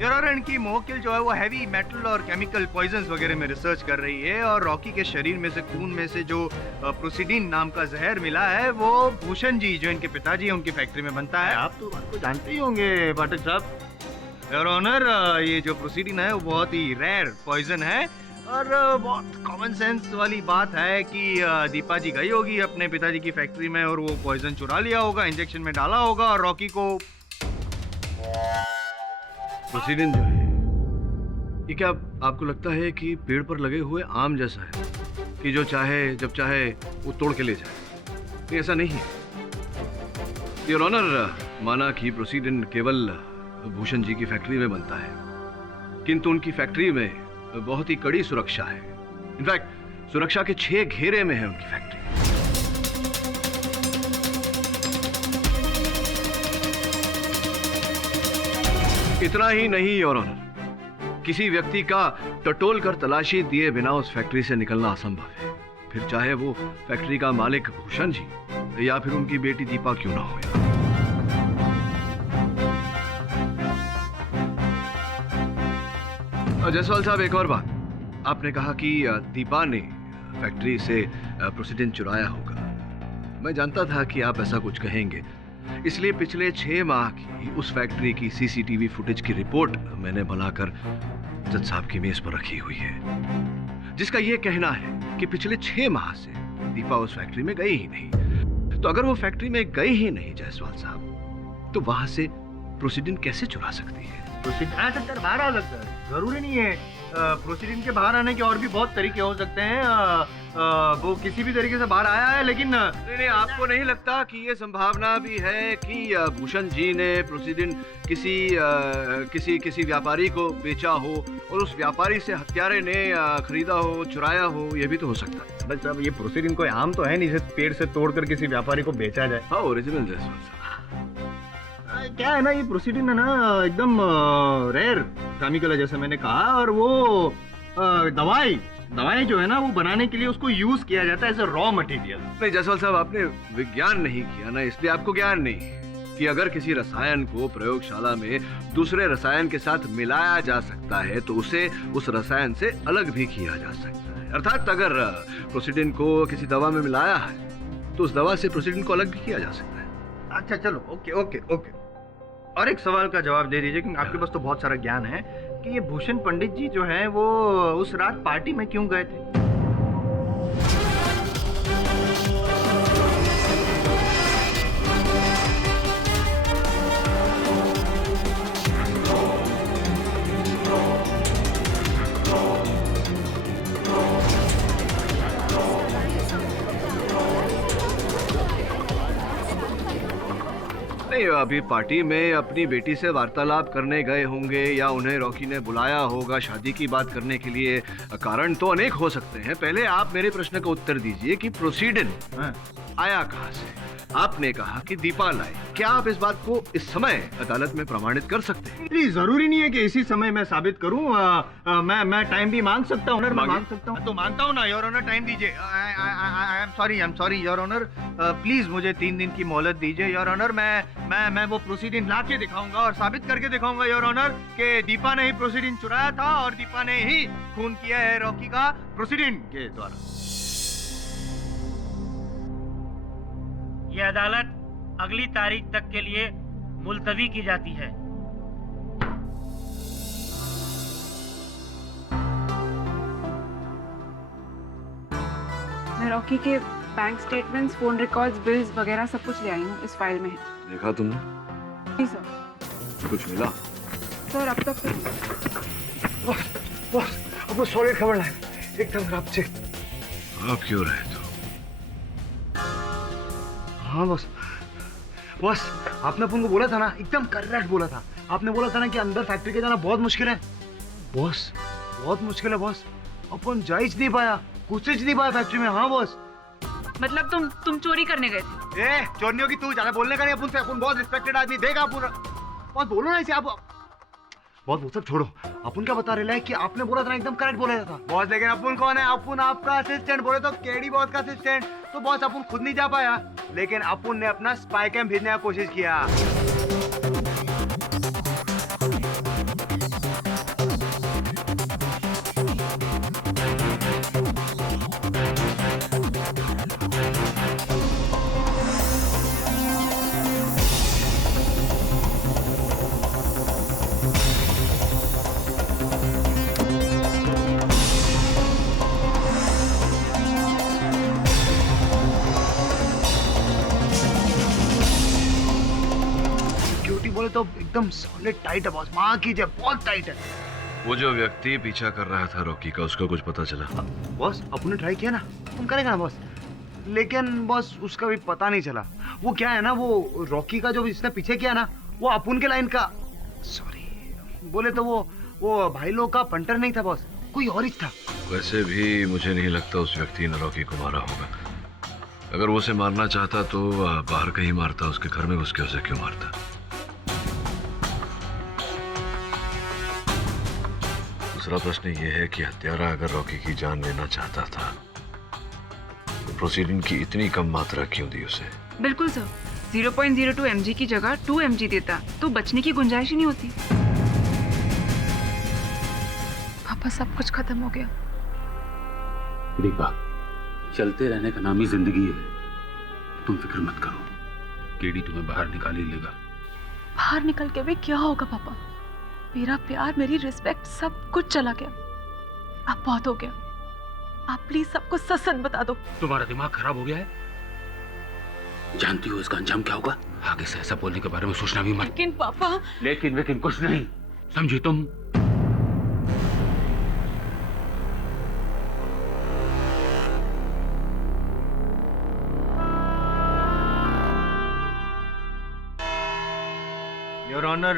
योर ऑनर। इनकी मुवक्किल जो है वो हैवी मेटल और केमिकल पॉइजन्स वगैरह में रिसर्च कर रही है, और रॉकी के शरीर में से, खून में से जो प्रोसीडिन नाम का जहर मिला है वो भूषण जी, जो इनके पिताजी हैं, उनकी फैक्ट्री में बनता है। आप तो बात को जानते ही होंगे पाठक साहब। योर ऑनर, ये जो प्रोसीडिन है वो बहुत ही रेयर पॉइजन है, और बहुत कॉमन सेंस वाली बात है कि दीपा जी गई होगी अपने पिताजी की फैक्ट्री में और वो पॉइजन चुरा लिया होगा, इंजेक्शन में डाला होगा, और रॉकी को। प्रोसीडिन जो है ये क्या आपको लगता है कि पेड़ पर लगे हुए आम जैसा है कि जो चाहे जब चाहे वो तोड़ के ले जाए? नहीं, ऐसा नहीं है योर ऑनर। माना कि प्रोसीडेंट केवल भूषण जी की फैक्ट्री में बनता है, किंतु उनकी फैक्ट्री में बहुत ही कड़ी सुरक्षा है। इनफैक्ट सुरक्षा के 6 घेरे में है उनकी फैक्ट्री। इतना ही नहीं योर ऑनर, किसी व्यक्ति का टटोल कर तलाशी दिए बिना उस फैक्ट्री से निकलना असंभव है, फिर चाहे वो फैक्ट्री का मालिक भूषण जी या फिर उनकी बेटी दीपा क्यों ना हो। जायसवाल साहब, एक और बात, आपने कहा कि दीपा ने फैक्ट्री से प्रोसीडेंट चुराया होगा। मैं जानता था कि आप ऐसा कुछ कहेंगे, इसलिए पिछले 6 माह की उस फैक्ट्री की सीसीटीवी फुटेज की रिपोर्ट मैंने बनाकर जज साहब की मेज पर रखी हुई है, जिसका यह कहना है कि पिछले 6 माह से दीपा उस फैक्ट्री में गई ही नहीं। तो अगर वो फैक्ट्री में गई ही नहीं जायसवाल साहब, तो वहां से प्रोसीडेंट कैसे चुरा सकती है? प्रोसीडेंट आ सकता है, बाहर आ सकता है, जरूरी नहीं है। प्रोसीडेंट के बाहर आने के और भी बहुत तरीके हो सकते हैं। वो किसी भी तरीके से बाहर आया है, लेकिन नहीं, आपको नहीं लगता कि ये संभावना भी है कि भूषण जी ने प्रोसीडेंट किसी व्यापारी को बेचा हो और उस व्यापारी से हत्यारे ने खरीदा हो, चुराया हो? ये भी तो हो सकता है। बस अब ये प्रोसीडेंट कोई आम तो है नहीं, इसे पेड़ से तोड़कर किसी व्यापारी को बेचा जाए। हाँ, ओरिजिनल जायसवाल साहब। क्या है ना, ये प्रोसीडिंग है ना एकदम रेयर केमिकल है, जैसे मैंने कहा। और वो दवाई जो है ना, वो बनाने के लिए उसको यूज किया जाता है एज अ रॉ मटेरियल। नहीं जायसवाल साहब, आपने विज्ञान नहीं किया ना, इसलिए आपको ज्ञान नहीं कि अगर किसी रसायन को प्रयोगशाला में दूसरे रसायन के साथ मिलाया जा सकता है तो उसे उस रसायन से अलग भी किया जा सकता है। अर्थात अगर प्रोसीडेंट को किसी दवा में मिलाया है तो उस दवा से प्रोसीडेंट को अलग भी किया जा सकता है। अच्छा चलो, ओके। और एक सवाल का जवाब दे दीजिए, क्योंकि आपके पास तो बहुत सारा ज्ञान है, कि ये भूषण पंडित जी जो है वो उस रात पार्टी में क्यों गए थे? अभी पार्टी में अपनी बेटी से वार्तालाप करने गए होंगे या उन्हें रॉकी ने बुलाया होगा शादी की बात करने के लिए। कारण तो अनेक हो सकते हैं। पहले आप मेरे प्रश्न का उत्तर दीजिए कि प्रोसीडेंट आया कहां से? आपने कहा कि दीपा लाई। क्या आप इस बात को इस समय अदालत में प्रमाणित कर सकते हैं? नहीं, जरूरी नहीं है कि इसी समय मैं साबित करूं। मैं टाइम भी मांग सकता हूं, मांग सकता हूं। तो मांगता हूं ना योर ऑनर, टाइम दीजिए। I am sorry your honour, please मुझे 3 दिन की मोहलत दीजिए योर ऑनर। मैं वो प्रोसीडिंग ला के दिखाऊंगा और साबित करके दिखाऊंगा योर ऑनर कि दीपा ने ही प्रोसीडिंग चुराया था और दीपा ने ही खून किया है रॉकी का प्रोसीडिंग के द्वारा। ये अदालत अगली तारीख तक के लिए मुलतवी की जाती है। मैं रॉकी के bank statements, phone records, bills वगैरह सब कुछ ले आई हूँ, इस फाइल में है। देखा तुमने? जी सर। कुछ मिला? सर अब तक आपको सॉलिड खबर है, एकदम रात से। आप क्यों रहे तो? हाँ बॉस, आपने अपन को बोला था ना, एकदम करेक्ट बोला था। आपने बोला था ना कि अंदर फैक्ट्री के जाना बहुत मुश्किल है। बॉस बहुत मुश्किल है बॉस, अपन जा ही नहीं पाया, कुछ नहीं पाया फैक्ट्री में। हाँ बॉस। मतलब तुम चोरी करने गए थे? चोरियों की तू ज्यादा बोलने का नहीं अपन से, अपन बहुत रिस्पेक्टेड आदमी। देख आप बहुत बोलो ना इसे, आप बहुत वो सब छोड़ो। अपन क्या बता रहे हैं कि आपने बोला था ना, एकदम करेक्ट बोला था बॉस। लेकिन अपन कौन है? अपन आपका असिस्टेंट। बोले तो केडी बॉस का असिस्टेंट। तो बॉस अपन खुद नहीं जा पाया, लेकिन अपन ने अपना स्पाई कैम भेजने की कोशिश किया। बोले तो एकदम सॉलिड टाइट है बॉस, मां कीजिए, बहुत टाइट है। वो जो व्यक्ति पीछा कर रहा था रॉकी का, उसका कुछ पता चला? बॉस अपन ने ट्राई किया ना, तुम करेगा ना बॉस। लेकिन बॉस उसका भी पता नहीं चला। वो क्या है ना, वो रॉकी का जो इसने पीछे किया ना, वो अपुन के लाइन का, सॉरी बोले तो वो भाई लोग का पंटर नहीं था बॉस, कोई और ही था। वैसे भी मुझे नहीं लगता उस व्यक्ति ने रॉकी को मारा होगा। अगर वो उसे मारना चाहता तो बाहर कहीं मारता, उसके घर में घुस के उसे क्यों मारता? दूसरा प्रश्न ये है कि हत्यारा अगर रॉकी की जान लेना चाहता था तो प्रोसीडिन की इतनी कम मात्रा क्यों दी उसे? बिल्कुल सर, 0.02 mg की जगह 2 mg देता तो बचने की गुंजाइश ही नहीं होती। पापा सब कुछ खत्म हो गया। दीपा, चलते रहने का नाम ही जिंदगी है, तुम फिक्र मत करो, केडी तुम्हें बाहर निकाल ही लेगा। बाहर निकल के भी क्या होगा पापा? मेरा प्यार, मेरी रिस्पेक्ट, सब कुछ चला गया। अब बहुत हो गया, आप प्लीज सबको सच सच बता दो। तुम्हारा दिमाग खराब हो गया है? जानती हो इसका अंजाम क्या होगा? आगे से ऐसा बोलने के बारे में सोचना भी मत। लेकिन पापा। लेकिन कुछ नहीं, समझी तुम? योर ऑनर,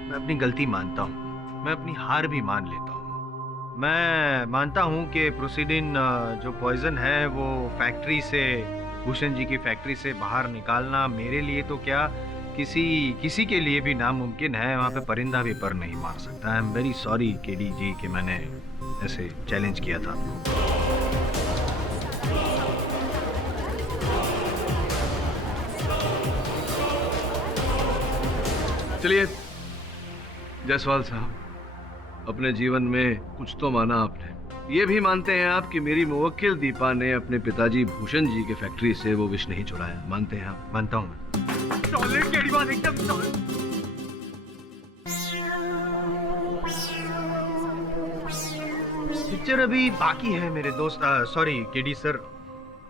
मैं अपनी गलती मानता हूँ, मैं अपनी हार भी मान लेता हूँ। मैं मानता हूँ कि प्रोसीडिन जो पॉइजन है वो फैक्ट्री से, भूषण जी की फैक्ट्री से बाहर निकालना मेरे लिए तो क्या, किसी के लिए भी नामुमकिन है। वहाँ पे परिंदा भी पर नहीं मार सकता। I am very sorry KD ji कि मैंने ऐसे चैलेंज किया था आपको। चलिए जायसवाल साहब, अपने जीवन में कुछ तो माना आपने। ये भी मानते हैं आप कि मेरी मुवक्किल दीपा ने अपने पिताजी भूषण जी के फैक्ट्री से वो विष नहीं चुराया? मानते हैं आप? मानता हूँ मैं। सॉलिड केडी बात एकदम सॉलिड। पिक्चर अभी बाकी है मेरे दोस्त। सॉरी केडी सर,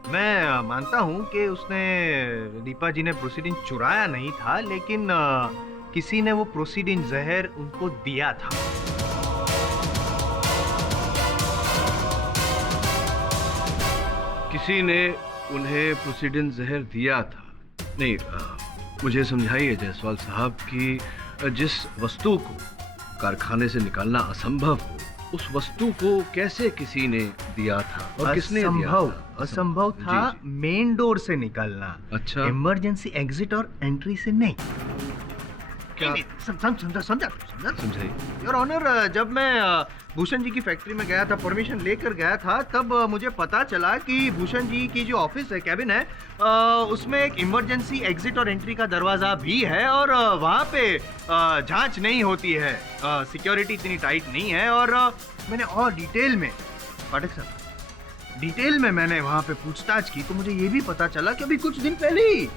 मैं मानता हूँ कि उसने, दीपा जी ने प्रोसीडिन चुराया नहीं था, लेकिन किसी ने वो प्रोसीडिन जहर उनको दिया था। किसी ने उन्हें प्रोसीडिन जहर दिया था? नहीं, मुझे समझाइए जायसवाल साहब कि जिस वस्तु को कारखाने से निकालना असंभव हो, उस वस्तु को कैसे किसी ने दिया था और किसने दिया था? असंभव था मेन डोर से निकालना। अच्छा, इमरजेंसी एग्जिट और एंट्री से नहीं। क्या? समझाइए। योर ऑनर, जब मैं भूषण जी की फैक्ट्री में गया था, परमिशन लेकर गया था, तब मुझे पता चला कि भूषण जी की जो ऑफिस है, कैबिन है, उसमें एक इमरजेंसी एग्जिट और एंट्री का दरवाजा भी है और वहाँ पे जांच नहीं होती है, सिक्योरिटी इतनी टाइट नहीं है। और मैंने और डिटेल में, पाठक साहब, डिटेल में मैंने वहाँ पे पूछताछ की तो मुझे ये भी पता चला कि अभी कुछ दिन पहले ही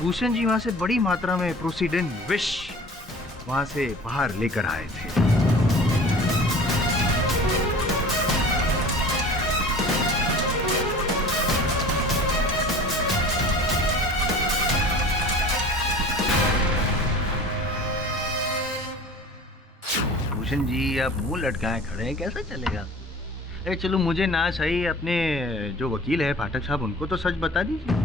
भूषण जी वहाँ से बड़ी मात्रा में प्रोसीडिन विष वहाँ से बाहर लेकर आए थे। भूषण जी, आप मुंह लटकाए खड़े हैं, कैसा चलेगा? अरे चलो, मुझे ना सही, अपने जो वकील है पाठक साहब, उनको तो सच बता दीजिए।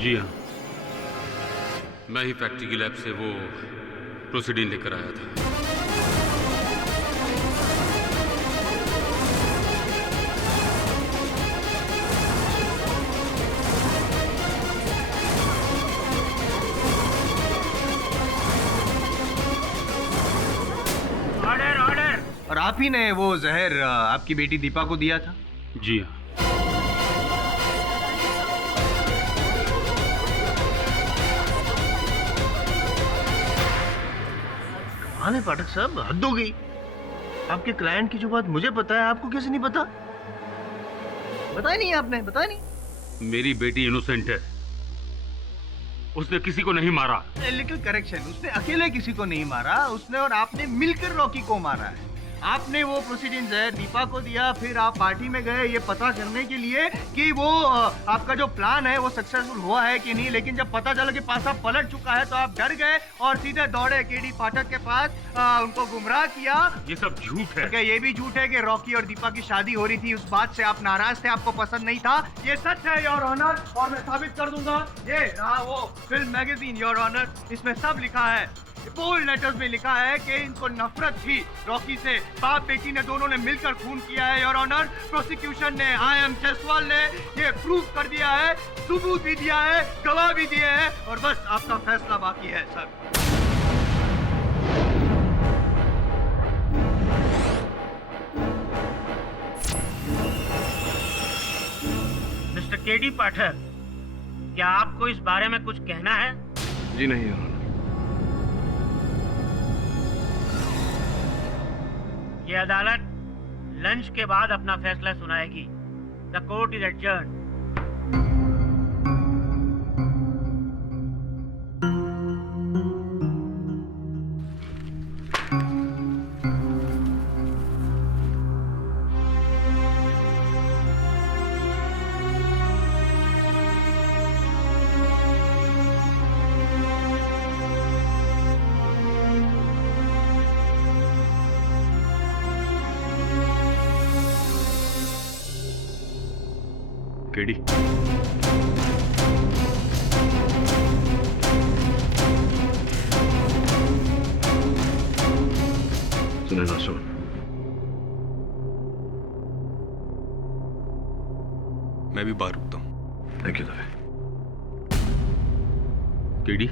जी हाँ, मैं ही फैक्ट्री की लैब से वो प्रोसीडिन लेकर आया था। Order order. और आप ही ने वो जहर आपकी बेटी दीपा को दिया था? जी हाँ। हाँ पाठक साहब, हद हो गई। आपके क्लाइंट की जो बात मुझे पता है, आपको कैसे नहीं पता? बताया नहीं आपने, बताया नहीं। मेरी बेटी इनोसेंट है, उसने किसी को नहीं मारा। लिटिल करेक्शन, उसने अकेले किसी को नहीं मारा, उसने और आपने मिलकर रॉकी को मारा है। आपने वो प्रोसीडिंग जहर दीपा को दिया, फिर आप पार्टी में गए ये पता करने के लिए कि वो आपका जो प्लान है वो सक्सेसफुल हुआ है कि नहीं, लेकिन जब पता चला कि पासा पलट चुका है तो आप डर गए और सीधे दौड़े केडी पाठक के पास, उनको गुमराह किया। ये सब झूठ है। क्या ये भी झूठ है कि रॉकी और दीपा की शादी हो रही थी, उस बात से आप नाराज थे, आपको पसंद नहीं था? ये सच है योर ऑनर, और मैं साबित कर दूंगा। ये रहा वो फिल्म मैगजीन योर ऑनर, इसमें सब लिखा है, बोल्ड लेटर्स में लिखा है कि इनको नफरत थी रॉकी से, बाप बेटी ने दोनों ने मिलकर खून किया है योर ऑनर। प्रोसिक्यूशन ने, आई.एम. जयसवाल ने ये प्रूफ कर दिया है, सबूत भी दिया है, गवाह भी दिए हैं, और बस आपका फैसला बाकी है सर। मिस्टर केडी पाठक, क्या आपको इस बारे में कुछ कहना है? जी नहीं योर ऑनर। ये अदालत लंच के बाद अपना फैसला सुनाएगी। The court is adjourned. KD, सुने ना सुन, मैं भी बाहर रुकता हूँ। Thank you Dave. केडी,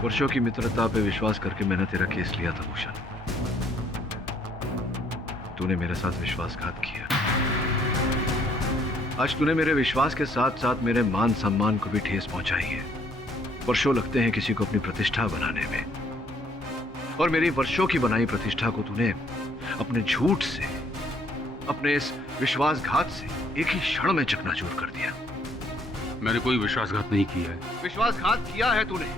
वर्षों की मित्रता पे विश्वास करके मैंने तेरा केस लिया था भूषण। तूने मेरे साथ विश्वासघात किया। आज तूने मेरे विश्वास के साथ साथ मेरे मान सम्मान को भी ठेस पहुंचाई है। वर्षों लगते हैं किसी को अपनी प्रतिष्ठा बनाने में, और मेरी वर्षों की बनाई प्रतिष्ठा को तूने अपने झूठ से, अपने इस विश्वासघात से एक ही क्षण में चकनाचूर कर दिया। मैंने कोई विश्वासघात नहीं किया है। विश्वासघात किया है तूने,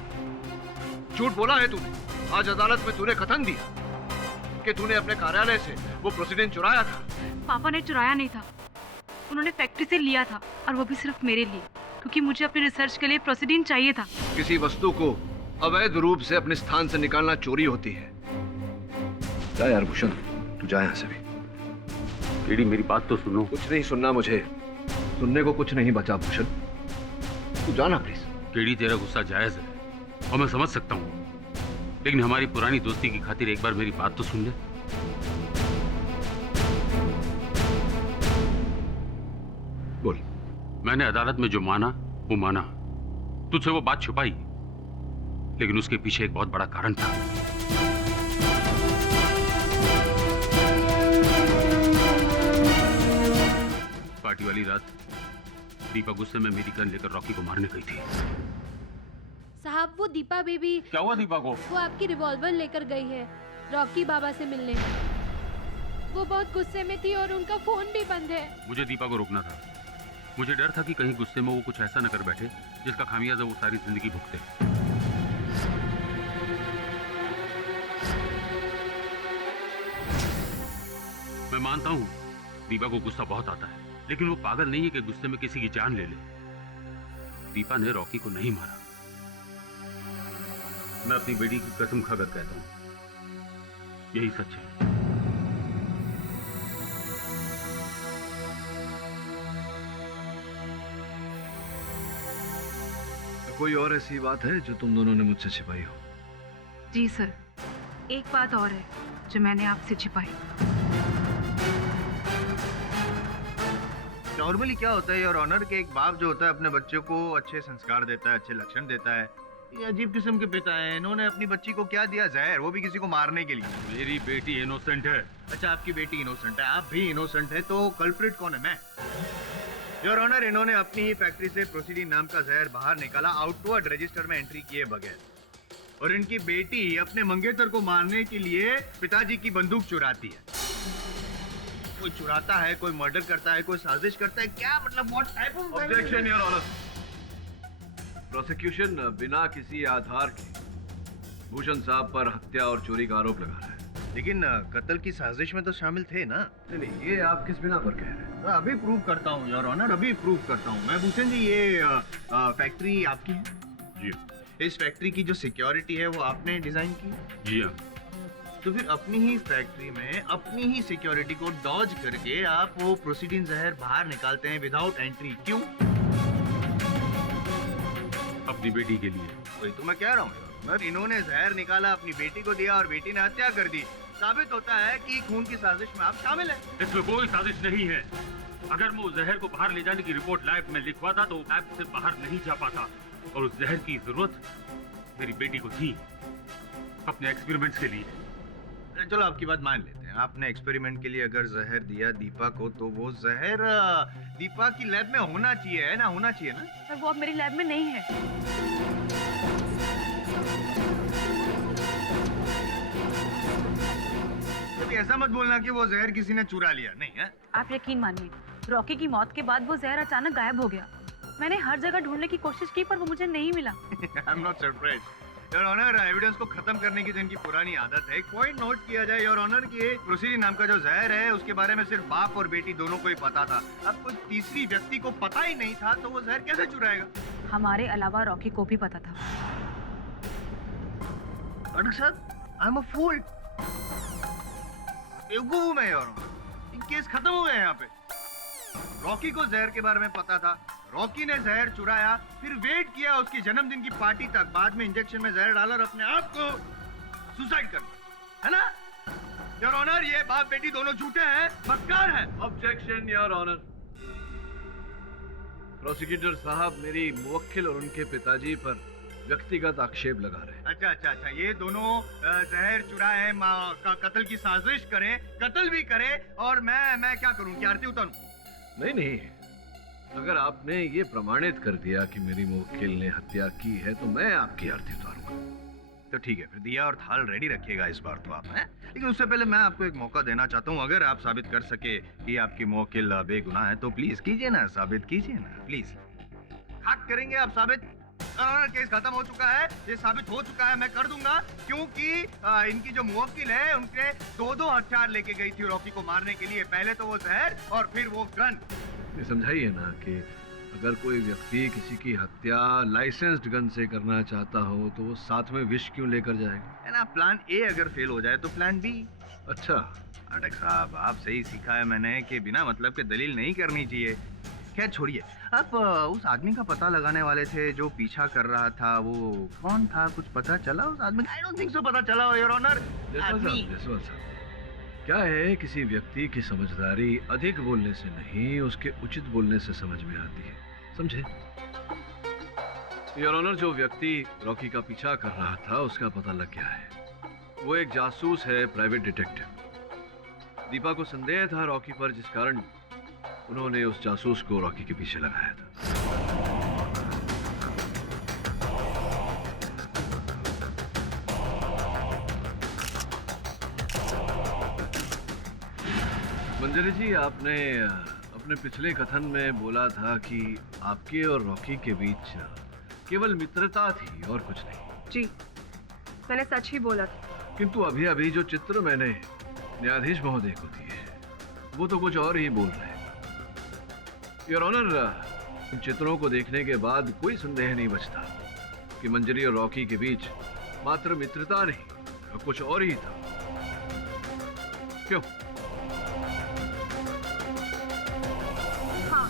झूठ बोला है तूने। आज अदालत में तूने कथन दिया कि तूने अपने कार्यालय से वो प्रोसीडिंग चुराया था। पापा ने चुराया नहीं था, उन्होंने फैक्ट्री से लिया था, और वो भी सिर्फ मेरे लिए, क्योंकि मुझे अपने रिसर्च के लिए प्रोसीडिंग चाहिए था। किसी वस्तु को अवैध रूप से अपने स्थान से निकालना चोरी होती है। जा यार भूषण, तू जा यहाँ से भी। केडी, मेरी बात तो सुनो। कुछ नहीं सुनना मुझे, सुनने को कुछ नहीं बचा भूषण, तू जाना प्लीज। केडी, तेरा गुस्सा जायज है और मैं समझ सकता हूँ, लेकिन हमारी पुरानी दोस्ती की खातिर एक बार मेरी बात तो सुन ले। बोल। मैंने अदालत में जो माना वो माना, तुझसे वो बात छुपाई, लेकिन उसके पीछे एक बहुत बड़ा कारण था। पार्टी वाली रात दीपा गुस्से में मेरी गन लेकर रॉकी को मारने गई थी। साहब, वो दीपा बेबी। क्या हुआ दीपा को? वो आपकी रिवॉल्वर लेकर गई है रॉकी बाबा से मिलने। वो बहुत गुस्से में थी और उनका फोन भी बंद है। मुझे दीपा को रोकना था। मुझे डर था कि कहीं गुस्से में वो कुछ ऐसा न कर बैठे जिसका खामियाजा वो सारी जिंदगी भुगते। मैं मानता हूँ दीपा को गुस्सा बहुत आता है, लेकिन वो पागल नहीं है कि गुस्से में किसी की जान ले ले। दीपा ने रॉकी को नहीं मारा। मैं अपनी बेटी की कसम खाकर कहता हूँ, यही सच है। कोई और ऐसी बात है जो तुम दोनों ने मुझसे छिपाई हो? जी सर, एक बात और है जो मैंने आपसे छिपाई। नॉर्मली क्या होता है योर ऑनर के एक बाप जो होता है अपने बच्चों को अच्छे संस्कार देता है, अच्छे लक्षण देता है। ये अजीब किस्म के पिता हैं। इन्होंने अपनी बच्ची को क्या दिया? जहर, वो भी किसी को मारने के लिए। मेरी बेटी इनोसेंट है। अच्छा, आपकी बेटी इनोसेंट है, आप भी इनोसेंट है, तो कल्प्रिट कौन है? मैं। योर ऑनर, इन्होंने अपनी ही फैक्ट्री से प्रोसीडिंग नाम का जहर बाहर निकाला, आउटवर्ड रजिस्टर में एंट्री किए बगैर। और इनकी बेटी अपने मंगेतर को मारने के लिए पिताजी की बंदूक चुराती है। कोई चुराता है, कोई मर्डर करता है, कोई साजिश करता है, क्या मतलब? What type of objection your honour. Prosecution बिना किसी आधार के भूषण साहब पर हत्या और चोरी का आरोप लगा रहा है। लेकिन कत्ल की साजिश में तो शामिल थे ना? नहीं, ये आप किस बिना पर कह रहे हैं? अभी प्रूव करता हूँ योर ऑनर, अभी प्रूव करता हूँ मैं। भूषण जी, ये फैक्ट्री आपकी है? जी इस फैक्ट्री की जो सिक्योरिटी है वो आपने डिजाइन की? जी हाँ। तो फिर अपनी ही फैक्ट्री में अपनी ही सिक्योरिटी को डॉज करके आप वो प्रोसीडिंग जहर बाहर निकालते हैं विदाउट एंट्री, क्यों? अपनी बेटी के लिए। वही तो मैं कह रहा हूँ, मगर इन्होंने जहर निकाला, अपनी बेटी को दिया और बेटी ने हत्या कर दी। साबित होता है कि खून की साजिश में आप शामिल हैं। इसमें कोई साजिश नहीं है। अगर मैं उस जहर को बाहर ले जाने की रिपोर्ट लैब में लिखवाता तो लैब से बाहर नहीं जा पाता, और उस जहर की जरूरत मेरी बेटी को थी अपने एक्सपेरिमेंट्स के लिए। चलो आपकी बात मान लेते हैं, आपने एक्सपेरिमेंट के लिए अगर जहर दिया दीपा को, तो वो जहर दीपा की लैब में होना चाहिए, है ना? होना चाहिए ना? पर वो अब मेरी लैब में नहीं है। कभी ऐसा मत बोलना कि वो जहर किसी ने चुरा लिया, नहीं है? आप यकीन मानिए, रॉकी की मौत के बाद वो जहर अचानक गायब हो गया। मैंने हर जगह ढूंढने की कोशिश की पर वो मुझे नहीं मिला। I am not surprised your honour. Evidence को खत्म करने की जो इनकी पुरानी आदत है, एक पॉइंट नोट किया जाए योर ऑनर कि प्रोसीडिंग नाम का जो जहर है उसके बारे में सिर्फ बाप और बेटी दोनों को ही पता था। अब कोई तीसरी व्यक्ति को पता ही नहीं था तो वो जहर कैसे चुराएगा? हमारे अलावा रॉकी को भी पता था। डॉक्टर साहब, आई एम अ फूल। बेवकूफ हूं मैं योर ऑनर। इन केस खत्म हो गए यहाँ पे। रॉकी को जहर के बारे में पता था, रॉकी ने जहर चुराया, फिर वेट किया उसकी जन्मदिन की पार्टी तक, बाद में इंजेक्शन में जहर डाला और अपने आप को सुसाइड कर लिया, है ना? योर ऑनर, ये बाप बेटी दोनों झूठे हैं, मक्कार हैं। Objection your honour. प्रोसिक्यूटर साहब मेरी मुवक्किल और उनके पिताजी पर व्यक्तिगत आक्षेप लगा रहे हैं। अच्छा, ये दोनों जहर चुराए, कत्ल की साजिश करें, कत्ल भी करें, और मैं क्या करूं? क्या आरती उतारूं? नहीं, अगर आपने ये प्रमाणित कर दिया कि मेरी मुवक्किल ने हत्या की है तो मैं आपकी आरती उतारूंगा। तो ठीक है, फिर दिया और थाल रेडी रखिएगा इस बार तो आप, हैं? लेकिन उससे पहले मैं आपको एक मौका देना चाहता हूँ। अगर आप साबित कर सके कि आपकी मुवक्किल बेगुनाह है तो प्लीज कीजिए ना, साबित कीजिए ना प्लीज। हक करेंगे आप साबित? केस खत्म हो चुका है, ये साबित हो चुका है, मैं कर दूंगा, क्योंकि इनकी जो मुवक्किल है उनके दो हथियार लेके गई थी रॉकी को मारने के लिए। पहले तो वो जहर और फिर वो गन। ये समझाइए ना कि अगर कोई व्यक्ति किसी की हत्या लाइसेंस्ड गन से करना चाहता हो तो वो साथ में विष क्यों लेकर जाएगा? है ना, प्लान ए अगर फेल हो जाए तो प्लान बी। अच्छा अटक साहब, आप सही सीखा है मैंने कि बिना मतलब के दलील नहीं करनी चाहिए। खैर छोड़िए, आप उस आदमी का पता लगाने वाले थे जो पीछा कर रहा था, वो कौन था? कुछ पता चला उस आदमी का? आई डोंट थिंक सो पता चला योर ऑनर। जसवंत साहब, क्या है, किसी व्यक्ति की समझदारी अधिक बोलने से नहीं उसके उचित बोलने से समझ में आती है, समझे? योर ऑनर, जो व्यक्ति रॉकी का पीछा कर रहा था उसका पता लग गया है। वो एक जासूस है, प्राइवेट डिटेक्टिव। दीपा को संदेह था रॉकी पर, जिस कारण उन्होंने उस जासूस को रॉकी के पीछे लगाया था। मंजरी जी, आपने अपने पिछले कथन में बोला था कि आपके और रॉकी के बीच केवल मित्रता थी और कुछ नहीं। जी, मैंने सच ही बोला था। किंतु अभी अभी जो चित्र मैंने न्यायाधीश महोदय को दिए वो तो कुछ और ही बोल रहे हैं। योर ऑनर, इन चित्रों को देखने के बाद कोई संदेह नहीं बचता कि मंजरी और रॉकी के बीच मात्र मित्रता नहीं, कुछ और ही था। क्यों? हाँ,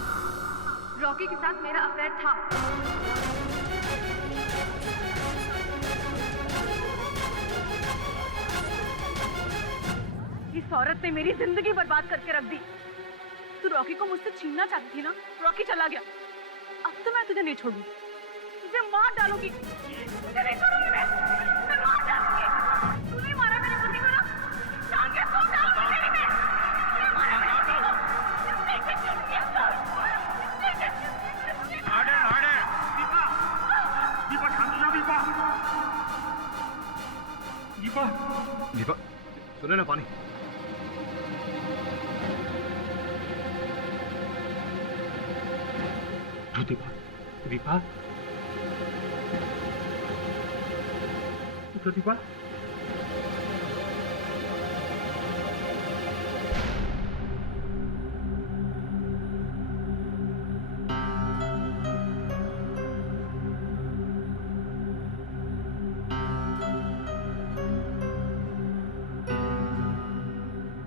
रॉकी के साथ मेरा अफेयर था। इस औरत ने मेरी जिंदगी बर्बाद करके रख दी। तू रॉकी को मुझसे छीनना चाहती थी ना? रॉकी चला गया, अब तो मैं तुझे नहीं छोड़ूंगी, तुझे मार डालूंगी। तुझे नहीं छोड़ूंगी मैं मार डालूंगी। तूने मारा मेरे पति को ना, टांगे तोड़ डालूंगी तेरी मैं। तूने मारा मेरे पति को। दीपा शांत हो जा। दीपा सुने ना, पानी। दीपा, दीपा, पूछो दीपा।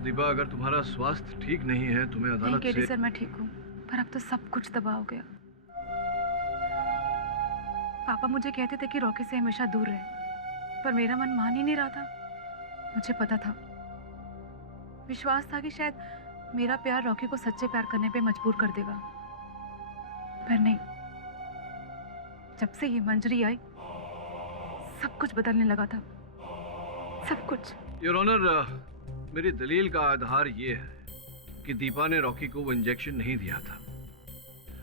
दीपा, अगर तुम्हारा स्वास्थ्य ठीक नहीं है, तुम्हें नहीं अदालत केडी से सर, मैं ठीक हूँ, पर अब तो सब कुछ तबाह हो गया। पापा मुझे कहते थे कि रॉकी से हमेशा दूर रहे, पर मेरा मन मान ही नहीं रहा था। मुझे पता था, विश्वास था कि शायद मेरा प्यार रॉकी को सच्चे प्यार करने पे मजबूर कर देगा, पर नहीं। जब से ये मंजरी आई, सब कुछ बदलने लगा था, सब कुछ। योर ऑनर, मेरी दलील का आधार ये है कि दीपा ने रॉकी को वो इंजेक्शन नहीं दिया था।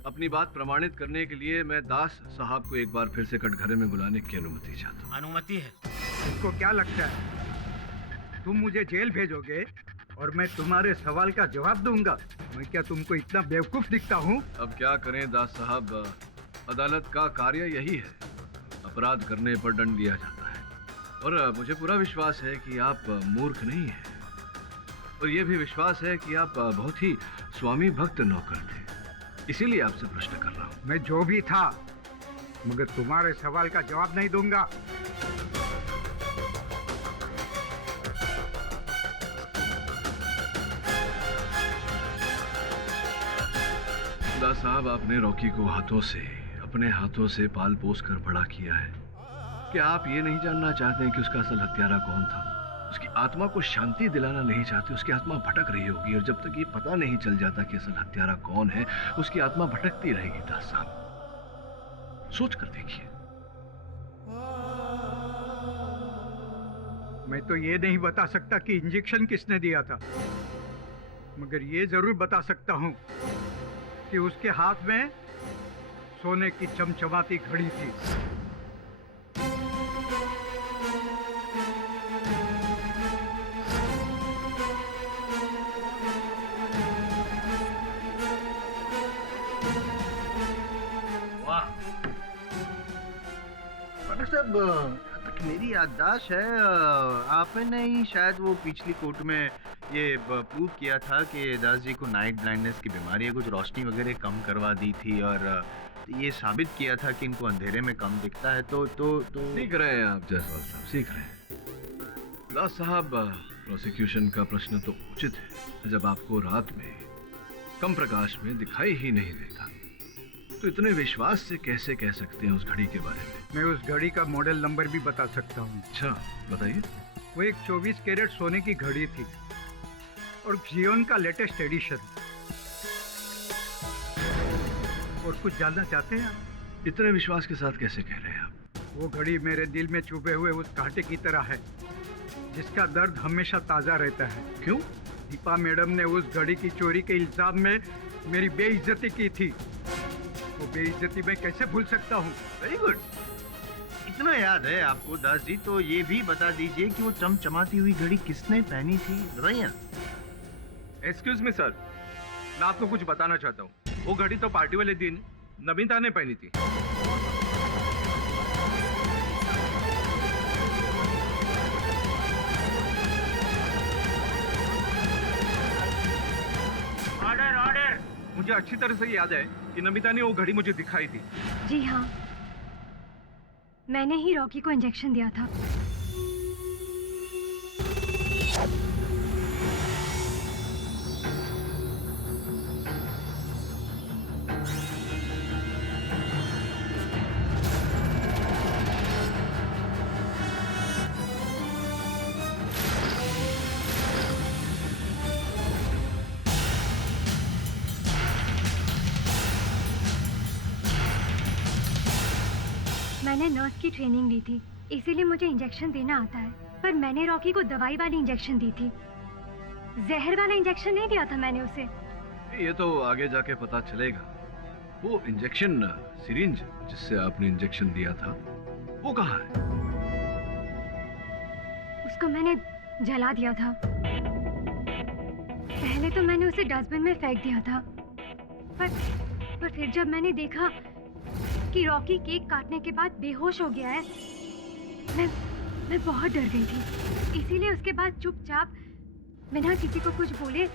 अपनी बात प्रमाणित करने के लिए मैं दास साहब को एक बार फिर से कटघरे में बुलाने की अनुमति चाहता हूँ। अनुमति है। तुमको क्या लगता है तुम मुझे जेल भेजोगे और मैं तुम्हारे सवाल का जवाब दूंगा? मैं क्या तुमको इतना बेवकूफ दिखता हूँ? अब क्या करें दास साहब, अदालत का कार्य यही है, अपराध करने पर दंड दिया जाता है। और मुझे पूरा विश्वास है कि आप मूर्ख नहीं हैं, और यह भी विश्वास है कि आप बहुत ही स्वामी भक्त नौकर थे, इसीलिए आपसे प्रश्न कर रहा हूँ। मैं जो भी था, मगर तुम्हारे सवाल का जवाब नहीं दूंगा। दास साहब, आपने रॉकी को अपने हाथों से पाल पोस कर बड़ा किया है। क्या आप ये नहीं जानना चाहते कि उसका असल हत्यारा कौन था? उसकी आत्मा को शांति दिलाना नहीं चाहते? उसकी आत्मा भटक रही होगी, और जब तक ये पता नहीं चल जाता कि असल हत्यारा कौन है, उसकी आत्मा भटकती रहेगी। दास साहब, सोच कर देखिए। मैं तो ये नहीं बता सकता कि इंजेक्शन किसने दिया था, मगर ये जरूर बता सकता हूँ कि उसके हाथ में सोने की चमचमाती घड़ी थी। साहब, तक मेरी याददाश्त है, आपने ही शायद वो पिछली कोर्ट में ये प्रूव किया था कि दास जी को नाइट ब्लाइंडनेस की बीमारी है, कुछ रोशनी वगैरह कम करवा दी थी, और ये साबित किया था कि इनको अंधेरे में कम दिखता है। तो सीख रहे हैं आप जायसवाल साहब, सीख रहे हैं। दास साहब, प्रोसिक्यूशन का प्रश्न तो उचित है। जब आपको रात में कम प्रकाश में दिखाई ही नहीं देता, तो इतने विश्वास से कैसे कह सकते हैं उस घड़ी के बारे में? मैं उस घड़ी का मॉडल नंबर भी बता सकता हूँ। अच्छा, बताइए। वो एक 24 कैरेट सोने की घड़ी थी, और जियोन का लेटेस्ट एडिशन। और कुछ जानना चाहते हैं आप? इतने विश्वास के साथ कैसे कह रहे हैं आप? वो घड़ी मेरे दिल में चुभे हुए उस कांटे की तरह है, जिसका दर्द हमेशा ताजा रहता है। क्यों? दीपा मैडम ने उस घड़ी की चोरी के इल्जाम में मेरी बेइज्जती की थी। वो बेइज्जती मैं कैसे भूल सकता हूँ? वेरी गुड, इतना याद है आपको दास जी, तो ये भी बता दीजिए कि वो चमचमाती हुई घड़ी किसने पहनी थी, बताइए। एक्सक्यूज मी सर, मैं आपको कुछ बताना चाहता हूँ। वो घड़ी तो पार्टी वाले दिन नमिता ने पहनी थी। Order order. मुझे अच्छी तरह से याद है कि नमिता ने वो घड़ी मुझे दिखाई थी। जी हाँ, मैंने ही रॉकी को इंजेक्शन दिया था। मैंने नर्स की ट्रेनिंग ली थी, इसीलिए मुझे इंजेक्शन देना आता है, पर मैंने रॉकी को दवाई वाली इंजेक्शन दी थी, जहर वाला इंजेक्शन नहीं दिया था मैंने उसे। ये तो आगे जाके पता चलेगा। वो इंजेक्शन सिरिंज जिससे आपने इंजेक्शन दिया था, वो कहाँ है? उसको मैंने जला दिया था। पहले तो मैंने उसे डस्टबिन में फेंक दिया था, पर फिर जब मैंने देखा कि रॉकी केक काटने के बाद बेहोश हो गया है, मैं बहुत डर गई थी, इसीलिए उसके बाद चुपचाप बिना किसी को कुछ बोले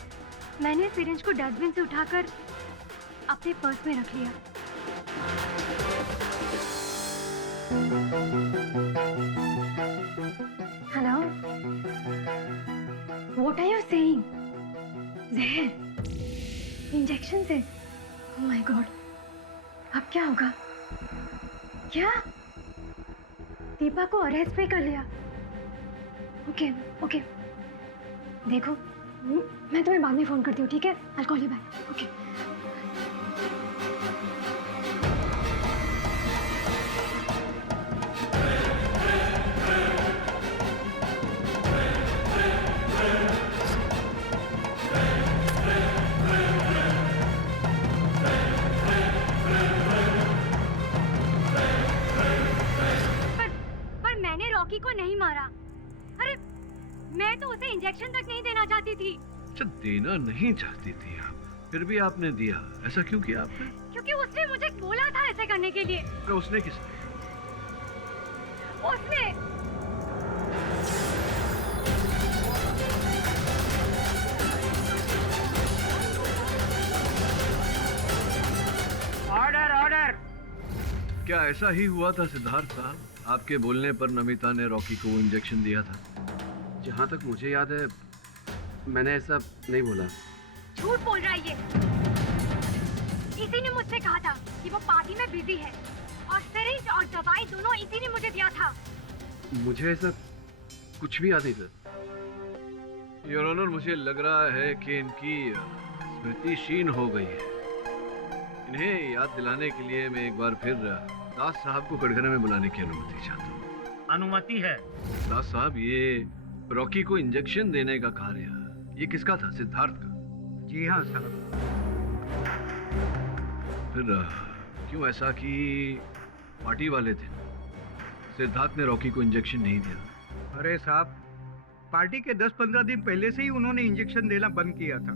मैंने सिरिंज को डस्टबिन से उठाकर अपने पर्स में रख लिया। Hello, what are you saying? जहर इंजेक्शन से? ओह माय गॉड, अब क्या होगा? क्या दीपा को अरेस्ट पे कर लिया? ओके ओके, देखो मैं तुम्हें बाद में फोन करती हूँ, ठीक है? I'll call you back. Okay. पर मैंने रॉकी को नहीं मारा। अरे मैं तो उसे इंजेक्शन तक नहीं देना चाहती थी। अच्छा, देना नहीं चाहती थी आप, फिर भी आपने दिया। ऐसा क्यों किया आपने? क्योंकि उसने मुझे बोला था ऐसे करने के लिए। अरे उसने किसने? उसने। Order order. क्या ऐसा ही हुआ था सिद्धार्थ साहब? आपके बोलने पर नमिता ने रॉकी को इंजेक्शन दिया था? जहाँ तक मुझे याद है मैंने ऐसा नहीं बोला। झूठ बोल रहा है ये। इसी ने मुझसे कहा था कि वो पार्टी में बिजी है और सिरिंज और दवाई दोनों इसी ने मुझे दिया था। मुझे ऐसा कुछ भी याद नहीं था। योर ऑनर, मुझे लग रहा है कि इनकी स्मृति क्षीण हो गई है। इन्हें याद दिलाने के लिए मैं एक बार फिर दास साहब को कटघरे में बुलाने की अनुमति चाहता हूँ। अनुमति है। दास साहब, ये रॉकी को इंजेक्शन देने का कार्य ये किसका था? सिद्धार्थ का? जी हाँ साहब। फिर क्यों ऐसा कि पार्टी वाले दिन सिद्धार्थ ने रॉकी को इंजेक्शन नहीं दिया? अरे साहब, पार्टी के 10-15 दिन पहले से ही उन्होंने इंजेक्शन देना बंद किया था।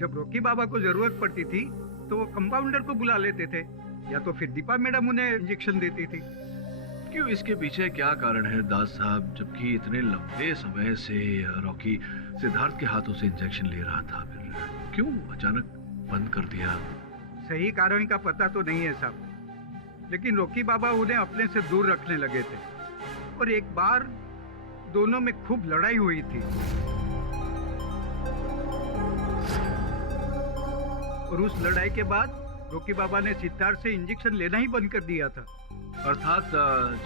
जब रॉकी बाबा को जरूरत पड़ती थी तो वो कंपाउंडर को बुला लेते थे, या तो फिर दीपा मैडम उन्हें इंजेक्शन देती थी। क्यों, इसके पीछे क्या कारण है दास साहब? जबकि इतने लंबे समय से रॉकी सिद्धार्थ के हाथों से इंजेक्शन ले रहा था, फिर क्यों अचानक बंद कर दिया? सही कारण का पता तो नहीं है साहब, लेकिन रॉकी बाबा उन्हें अपने से दूर रखने लगे थे और एक बार दोनों में खूब लड़ाई हुई थी और उस लड़ाई के बाद रॉकी बाबा ने सिद्धार्थ से इंजेक्शन लेना ही बंद कर दिया था। अर्थात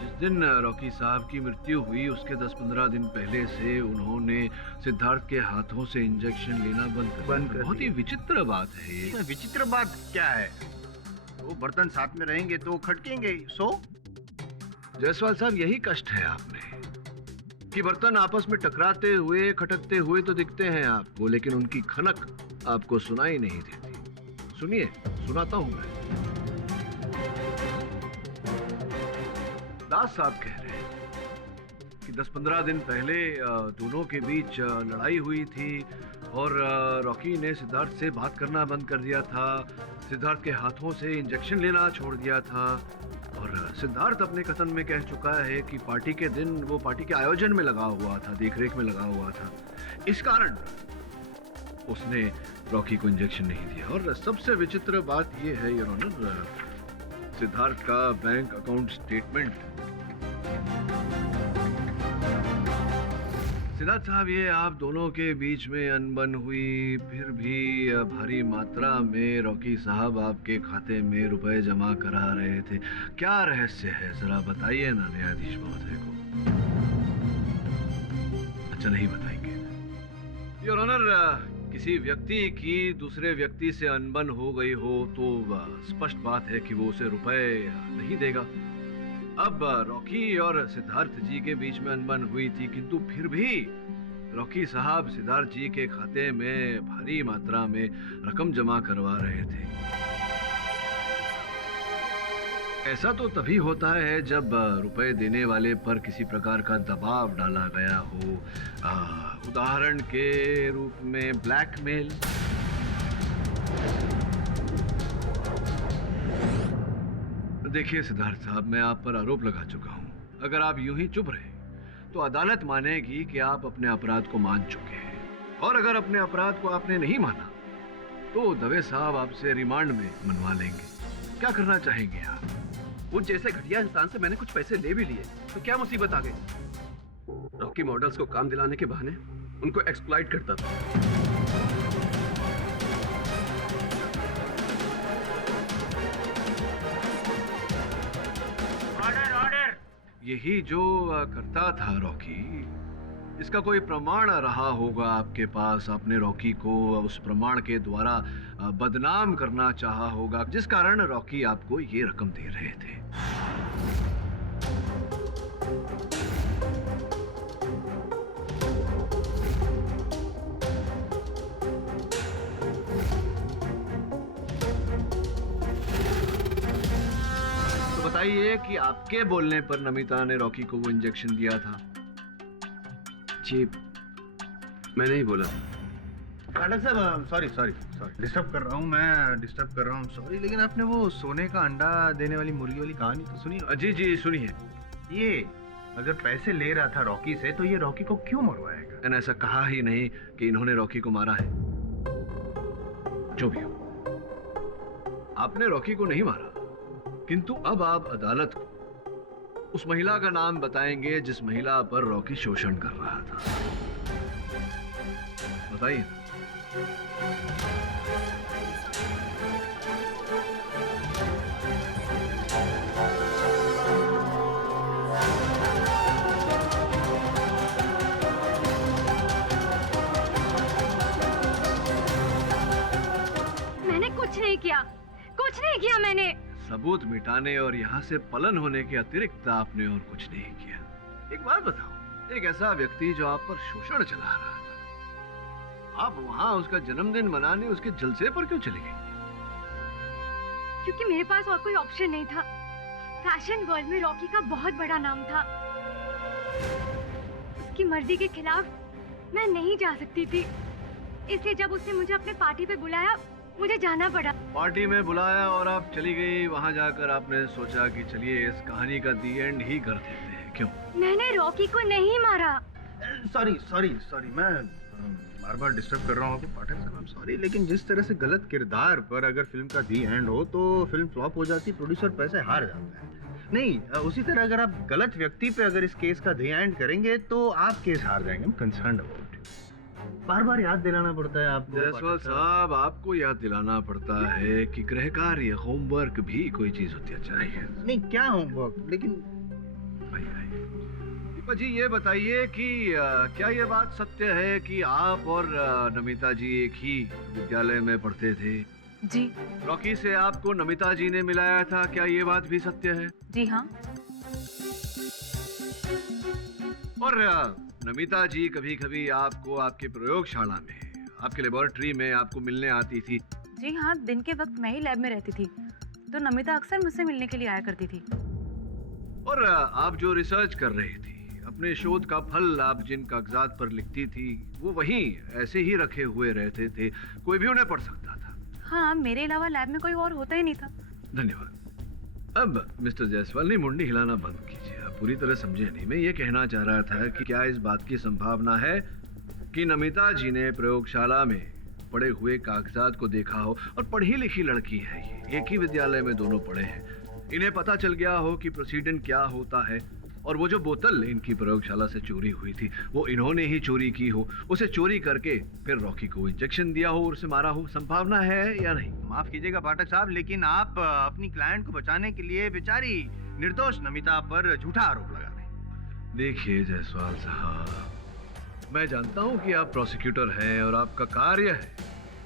जिस दिन रॉकी साहब की मृत्यु हुई उसके 10-15 दिन पहले से उन्होंने सिद्धार्थ के हाथों से इंजेक्शन लेना बंद कर दिया। बहुत ही विचित्र बात है ये। विचित्र बात क्या है? वो बर्तन साथ में रहेंगे तो खटकेंगे। सो जायसवाल साहब, यही कष्ट है आप में कि बर्तन आपस में टकराते हुए खटकते हुए तो दिखते हैं आपको, लेकिन उनकी खनक आपको सुनाई नहीं देती। सुनिए, सुनाता हूं मैं। दास साहब कह रहे हैं कि 10-15 दिन पहले दोनों के बीच लड़ाई हुई थी और रॉकी ने सिद्धार्थ से बात करना बंद कर दिया था, सिद्धार्थ के हाथों से इंजेक्शन लेना छोड़ दिया था और सिद्धार्थ अपने कथन में कह चुका है कि पार्टी के दिन वो पार्टी के आयोजन में लगा हुआ था, देखरेख में लगा हुआ था। इस कारण उसने रॉकी को इंजेक्शन नहीं दिया। और सबसे विचित्र बात यह है योर ऑनर, सिद्धार्थ का बैंक अकाउंट स्टेटमेंट। सिद्धार्थ साहब, ये आप दोनों के बीच में अनबन हुई, फिर भी भारी मात्रा में रॉकी साहब आपके खाते में रुपए जमा करा रहे थे। क्या रहस्य है, जरा बताइए ना न्यायाधीश महोदय को। अच्छा, नहीं बताएंगे योर ऑनर। किसी व्यक्ति की दूसरे व्यक्ति से अनबन हो गई हो तो स्पष्ट बात है कि वो उसे रुपए नहीं देगा। अब रॉकी और सिद्धार्थ जी के बीच में अनबन हुई थी, किंतु फिर भी रॉकी साहब सिद्धार्थ जी के खाते में भारी मात्रा में रकम जमा करवा रहे थे। ऐसा तो तभी होता है जब रुपए देने वाले पर किसी प्रकार का दबाव डाला गया हो, उदाहरण के रूप में ब्लैकमेल। देखिए सिद्धार्थ साहब, मैं आप पर आरोप लगा चुका हूं। अगर आप यूं ही चुप रहे तो अदालत मानेगी कि आप अपने अपराध को मान चुके हैं। और अगर अपने अपराध को आपने नहीं माना तो दवे साहब आपसे रिमांड में मनवा लेंगे। क्या करना चाहेंगे आप? वो जैसे घटिया इंसान से मैंने कुछ पैसे ले भी लिए तो क्या मुसीबत आ गई? रॉकी मॉडल्स को काम दिलाने के बहाने उनको एक्सप्लॉइट करता था। Order order. यही जो करता था रॉकी, इसका कोई प्रमाण रहा होगा आपके पास। आपने रॉकी को उस प्रमाण के द्वारा बदनाम करना चाहा होगा, जिस कारण रॉकी आपको ये रकम दे रहे थे। तो बताइए कि आपके बोलने पर नमिता ने रॉकी को वो इंजेक्शन दिया था? जी मैं नहीं बोला। डॉक्टर साहब सॉरी डिस्टर्ब कर रहा हूँ, मैं डिस्टर्ब कर रहा हूँ, सॉरी। लेकिन आपने वो सोने का अंडा देने वाली मुर्गी वाली कहानी तो सुनी? जी जी सुनिए। ये अगर पैसे ले रहा था रॉकी से तो ये रॉकी को क्यों मरवाएगा? मैंने ऐसा कहा ही नहीं कि इन्होंने रॉकी को मारा है। जो भी हो, आपने रॉकी को नहीं मारा, किंतु अब आप अदालत को उस महिला का नाम बताएंगे जिस महिला पर रॉकी शोषण कर रहा था। बताइए। मैंने कुछ नहीं किया मैंने। सबूत मिटाने और यहाँ से पलन होने के अतिरिक्त आपने और कुछ नहीं किया। एक बात बताओ, एक ऐसा व्यक्ति जो आप पर शोषण चला रहा था, आप वहाँ उसका जन्मदिन मनाने उसके जलसे पर क्यों चले गए? क्योंकि मेरे पास और कोई ऑप्शन नहीं था। फैशन वर्ल्ड में रॉकी का बहुत बड़ा नाम था। उसकी मर्जी के खिलाफ मैं नहीं जा सकती थी, इसलिए जब उसने मुझे अपने पार्टी पे बुलाया मुझे जाना पड़ा। पार्टी में बुलाया और आप चली गई। वहाँ जाकर आपने सोचा कि चलिए इस कहानी का दी एंड ही कर देते हैं। क्यों? मैंने रॉकी को नहीं मारा। सॉरी मैं बार बार डिस्टर्ब कर रहा हूँ आपको पाठक साहब, I'm सॉरी। लेकिन जिस तरह से गलत किरदार पर अगर फिल्म का दी एंड हो तो फिल्म फ्लॉप हो जाती, प्रोड्यूसर पैसे हार जाता है। नहीं, उसी तरह अगर आप गलत व्यक्ति पे अगर इस केस का दी एंड करेंगे तो आप केस हार जाएंगे। Concern about it. बार बार याद दिलाना पड़ता है आपको। जायसवाल साहब, आपको याद दिलाना पड़ता है कि गृह कार्य, होमवर्क भी कोई चीज होती चाहिए। नहीं, क्या होमवर्क? लेकिन दीपा जी ये बताइए कि क्या ये बात सत्य है कि आप और नमिता जी एक ही विद्यालय में पढ़ते थे? जी। रॉकी से आपको नमिता जी ने मिलाया था, क्या ये बात भी सत्य है? जी हाँ। और नमिता जी कभी कभी आपको आपके प्रयोगशाला में, आपके लेबोरेटरी में आपको मिलने आती थी? जी हाँ, दिन के वक्त मैं ही लैब में रहती थी तो नमिता अक्सर मुझसे मिलने के लिए आया करती थी। और आप जो रिसर्च कर रही थी, अपने शोध का फल आप जिन कागजात पर लिखती थी वो वहीं ऐसे ही रखे हुए रहते थे, कोई भी उन्हें पढ़ सकता था? हाँ, मेरे अलावा लैब में कोई और होता ही नहीं था। धन्यवाद। अब मिस्टर जायसवाल ने मुंडी हिलाना बंद कीजिए, आप पूरी तरह समझे नहीं। मैं ये कहना चाह रहा था कि क्या इस बात की संभावना है कि नमिता जी ने प्रयोगशाला में पड़े हुए कागजात को देखा हो, और पढ़ी लिखी लड़की है ये, एक ही विद्यालय में दोनों पढ़े हैं, इन्हें पता चल गया हो कि प्रोसीडेंट क्या होता है, और वो जो बोतल इनकी प्रयोगशाला से चोरी हुई थी वो इन्होंने ही चोरी की हो, उसे चोरी करके फिर रॉकी को इंजेक्शन दिया हो और उसे मारा हो। संभावना है या नहीं? माफ कीजिएगा पाठक साहब, लेकिन आप अपनी क्लाइंट को बचाने के लिए बेचारी निर्दोष नमिता पर झूठा आरोप लगा रहे हैं। देखिए जायसवाल साहब, मैं जानता हूं कि आप प्रोसिक्यूटर हैं और आपका कार्य है,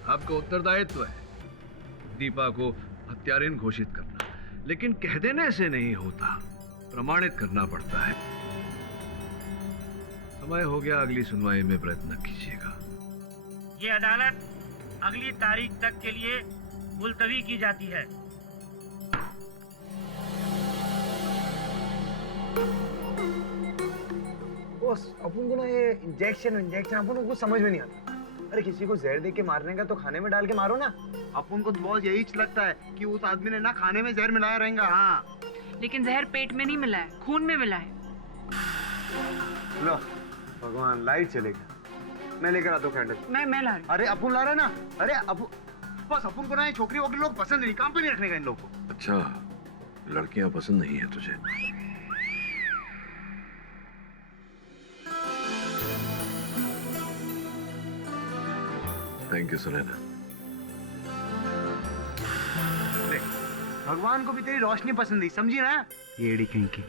आपका उत्तरदायित्व है दीपा को हत्यारिन घोषित करना, लेकिन कह देने से नहीं होता, प्रमाणित करना पड़ता है। समय हो गया, अगली सुनवाई में प्रयत्न कीजिएगा। ये अदालत अगली तारीख तक के लिए मुलतवी की जाती है। बॉस, अपन को ना ये इंजेक्शन अपन को कुछ समझ में नहीं आता। अरे किसी को जहर दे के मारने का तो खाने में डाल के मारो ना। अपन को तो बॉस यही लगता है कि उस आदमी ने ना खाने में जहर मिलाया रहेगा। हाँ, लेकिन जहर पेट में नहीं मिला है, खून में मिला है। लो भगवान, लाइट चलेगा। मैं लेकर आता हूँ कैंडल। मैं ला रही। अरे अपुन ला रहा है ना। अरे अपुन, बस अपुन को ना ये छोकरी वोकरी लोग पसंद नहीं, काम पे नहीं रखने का इन लोगों को। अच्छा, लड़कियां पसंद नहीं है तुझे? Thank you Sunaina. भगवान को भी तेरी रोशनी पसंद ही, समझी ना? येड़ी कहीं की।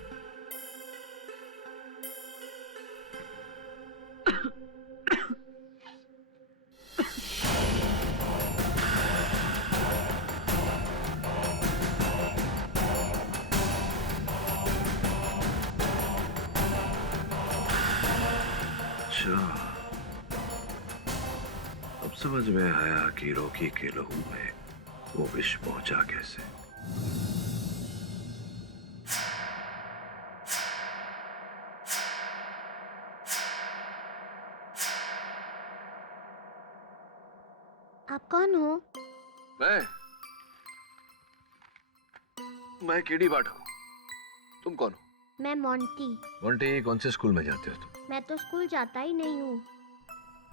अब समझ में आया कि रॉकी के लहू में वो विष पहुंचा कैसे। आप कौन हो? मैं केडी बाट हूँ। तुम कौन हो? मैं मोंटी। मोंटी, कौन से स्कूल में जाते हो तुम? मैं तो स्कूल जाता ही नहीं हूँ।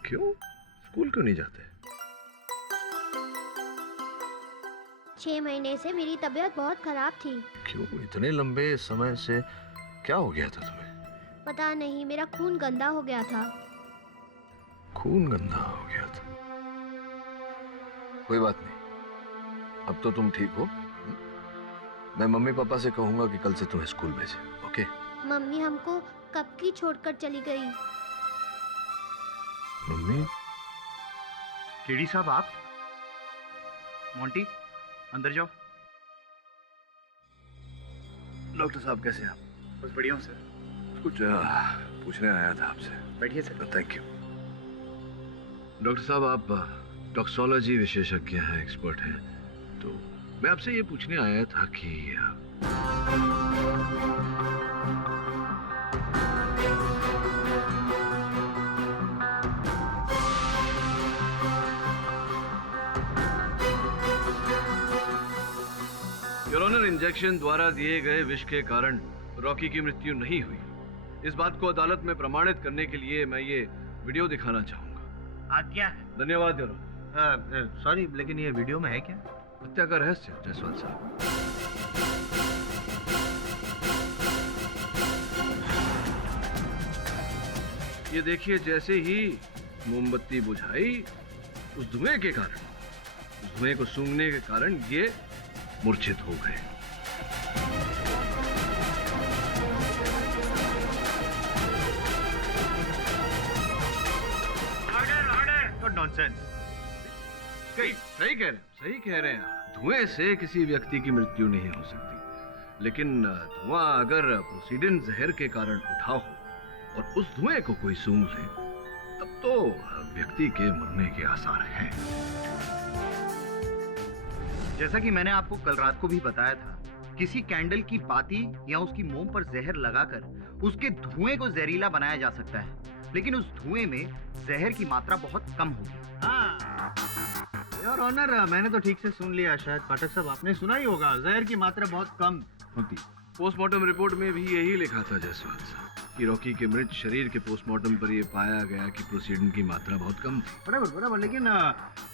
क्यों? स्कूल क्यों नहीं जाते? 6 महीने से मेरी तबीयत बहुत खराब थी। क्यों? इतने लंबे समय से क्या हो गया था तुम्हें? पता नहीं, मेरा खून गंदा हो गया था। खून गंदा हो गया था? कोई बात नहीं, अब तो तुम ठीक हो। मैं मम्मी पापा से कहूंगा कि कल से तुम्हें स्कूल भेजे। ओके? मम्मी हमको कब की छोड़कर चली गई। मम्मी? केडी साहब आप? मोंटी अंदर जाओ। डॉक्टर साहब कैसे हैं आप? बस बढ़िया हूँ सर। कुछ पूछने आया था आपसे। बैठिए सर। Thank you. डॉक्टर साहब, आप टॉक्सोलॉजी विशेषज्ञ हैं, एक्सपर्ट हैं, तो मैं आपसे ये पूछने आया था कि योर ऑनर, इंजेक्शन द्वारा दिए गए विष के कारण रॉकी की मृत्यु नहीं हुई। इस बात को अदालत में प्रमाणित करने के लिए मैं ये वीडियो दिखाना चाहूंगा। आज्ञा है। धन्यवाद योर ऑनर। सॉरी, लेकिन ये वीडियो में है क्या? हत्या का रहस्य जायसवाल साहब। ये देखिए, जैसे ही मोमबत्ती बुझाई, उस धुएं के कारण, उस धुएं को सूंघने के कारण ये मूर्छित हो गए। नॉनसेंस। सही कह रहे हैं। धुएं से किसी व्यक्ति की मृत्यु नहीं हो सकती, लेकिन धुआं अगर प्रोसीडिन जहर के कारण उठा हो और उस धुएं को कोई सूंघ ले, तब तो व्यक्ति के मरने के आसार हैं। जैसा कि मैंने आपको कल रात को भी बताया था, किसी कैंडल की बाती या उसकी मोम पर जहर लगाकर उसके धुएं को जहरीला बनाया जा सकता है, लेकिन उस धुएं में जहर की मात्रा बहुत कम होगी। योर ऑनर, मैंने तो ठीक से सुन लिया। शायद पाठक साहब आपने सुना ही होगा, जहर की मात्रा बहुत कम होती। पोस्टमार्टम रिपोर्ट में भी यही लिखा था जायसवाल साहब कि रॉकी के मृत शरीर के पोस्टमार्टम पर यह पाया गया कि प्रोसीडिन की मात्रा बहुत कम थी। बराबर, लेकिन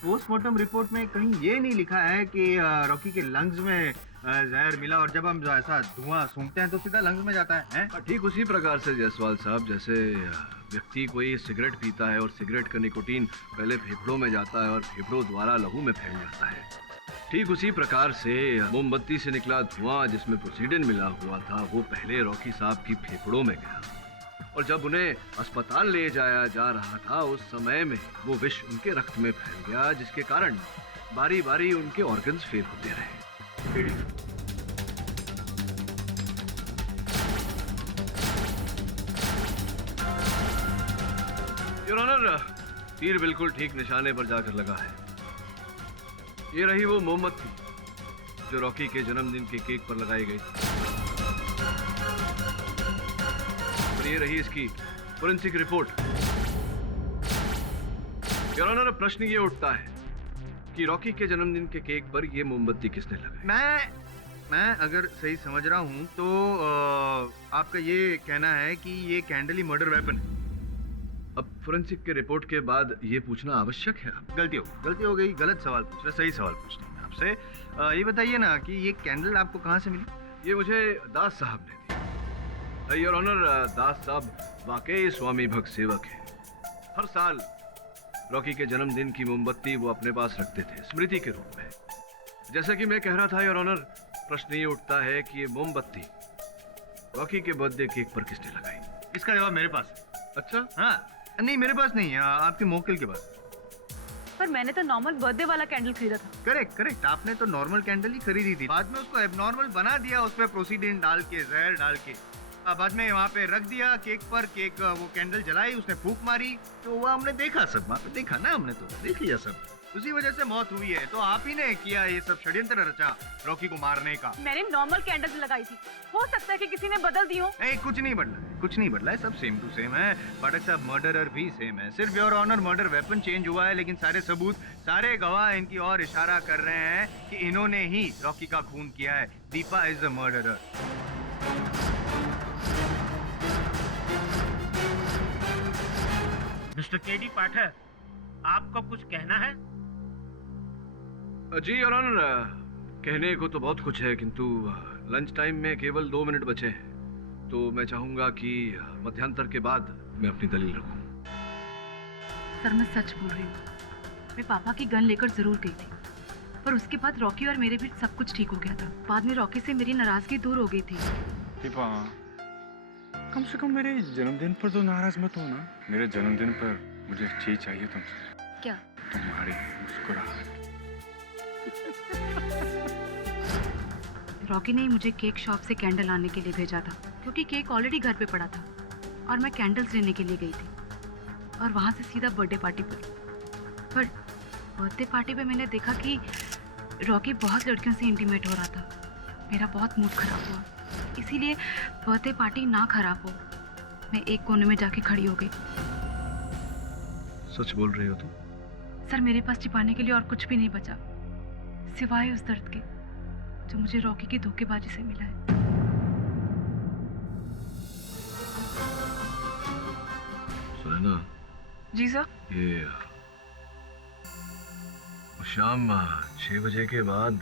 पोस्टमार्टम रिपोर्ट में कहीं ये नहीं लिखा है कि रॉकी के लंग्स में जहर मिला और जब हम ऐसा धुआं सूंघते हैं तो सीधा लंग्स में जाता है। ठीक उसी प्रकार से जायसवाल साहब, जैसे व्यक्ति कोई सिगरेट पीता है और सिगरेट का निकोटीन पहले फेफड़ों में जाता है और फेफड़ों द्वारा लहू में फैल जाता है, ठीक उसी प्रकार से मोमबत्ती से निकला धुआं जिसमें प्रोसीडिन मिला हुआ था, वो पहले रॉकी साहब की फेफड़ों में गया और जब उन्हें अस्पताल ले जाया जा रहा था, उस समय में वो विष उनके रक्त में फैल गया, जिसके कारण बारी बारी उनके ऑर्गन्स फेल होते रहे। योर ऑनर, तीर बिल्कुल ठीक निशाने पर जाकर लगा है। ये रही वो मोमबत्ती जो रॉकी के जन्मदिन के केक पर लगाई गई थी, और ये रही इसकी फोरेंसिक रिपोर्ट। योर ऑनर, प्रश्न ये उठता है कि रॉकी के जन्मदिन के केक पर ये मोमबत्ती किसने लगाई? मैं अगर सही समझ रहा हूँ तो आपका ये कहना है कि ये कैंडल ही मर्डर वेपन है। अब फोरेंसिक के रिपोर्ट के बाद ये पूछना आवश्यक है। गलती हो गई, गलत सवाल पूछ रहा, सही सवाल पूछता हूँ मैं आपसे। ये बताइए ना कि ये कैंडल आपको कहाँ से मिली? ये मुझे दास साहब ने दी। योर ऑनर, दास साहब वाकई स्वामी भक्त सेवक है। हर साल रॉकी के जन्मदिन की मोमबत्ती वो अपने पास रखते थे स्मृति के रूप में। जैसा कि मैं कह रहा था योर ऑनर, प्रश्न ये उठता है कि ये मोमबत्ती रॉकी के बर्थडे केक पर किसने लगाई? इसका जवाब मेरे पास है। अच्छा? हाँ, नहीं मेरे पास नहीं है, आपके मोक्किल के पास। पर मैंने तो नॉर्मल बर्थडे वाला कैंडल खरीदा था। करेक्ट, आपने तो नॉर्मल कैंडल ही खरीदी थी, बाद में उसको एबनॉर्मल बना दिया, उस पर प्रोसीडेंट डाल के, जहर डाल के, बाद में वहाँ पे रख दिया केक पर। केक वो कैंडल जलाई, उसने फूंक मारी, तो वो हमने देखा, सब वहाँ पे देखा ना, हमने तो देख लिया सब, उसी वजह से मौत हुई है। तो आप ही ने किया ये सब षड्यंत्र रचा रॉकी को मारने का। मैंने नॉर्मल कैंडल लगाई थी, हो सकता है कि किसी ने बदल दी हो। नहीं, कुछ नहीं बदला है, सब सेम टू सेम है। पाठक साहब, मर्डरर भी सेम है, सिर्फ your honour murder weapon change हुआ है, लेकिन सारे सबूत, सारे गवाह इनकी ओर इशारा कर रहे हैं कि इन्होंने ही रॉकी का खून किया है। Deepa is the murderer. Mister KD Pathak, आपको कुछ कहना है? जी योर ऑनर, कहने को तो बहुत कुछ है, किंतु लंच टाइम में केवल 2 मिनट बचे हैं, तो मैं चाहूंगा कि मध्यांतर के बाद मैं अपनी दलील रखूं। सर, मैं सच बोल रही हूँ। मैं पापा की गन लेकर जरूर गई थी, पर उसके बाद रॉकी और मेरे बीच सब कुछ ठीक हो गया था। बाद में रॉकी से मेरी नाराजगी दूर हो गई थी। दीपा, कम से कम मेरे जन्मदिन पर तो नाराज मत हो ना। मेरे जन्मदिन पर मुझे चीज चाहिए तुमसे। क्या? तुम्हारी मुस्कुराहट। रॉकी ने मुझे केक शॉप से कैंडल लाने के लिए भेजा था, क्योंकि केक ऑलरेडी घर पे पड़ा था और मैं कैंडल्स लेने के लिए गई थी, और वहाँ से सीधा बर्थडे पार्टी पर बर्थडे पार्टी पे मैंने देखा कि रॉकी बहुत लड़कियों से इंटीमेट हो रहा था। मेरा बहुत मूड खराब हुआ, इसीलिए बर्थडे पार्टी ना खराब हो, मैं एक कोने में जाके खड़ी हो गई। सच बोल रही हो तुम? सर, मेरे पास छिपाने के लिए और कुछ भी नहीं बचा, सिवाय उस दर्द के जो मुझे रॉकी की धोखेबाजी से मिला है। सुनना जी सर। ये शाम 6 बजे के बाद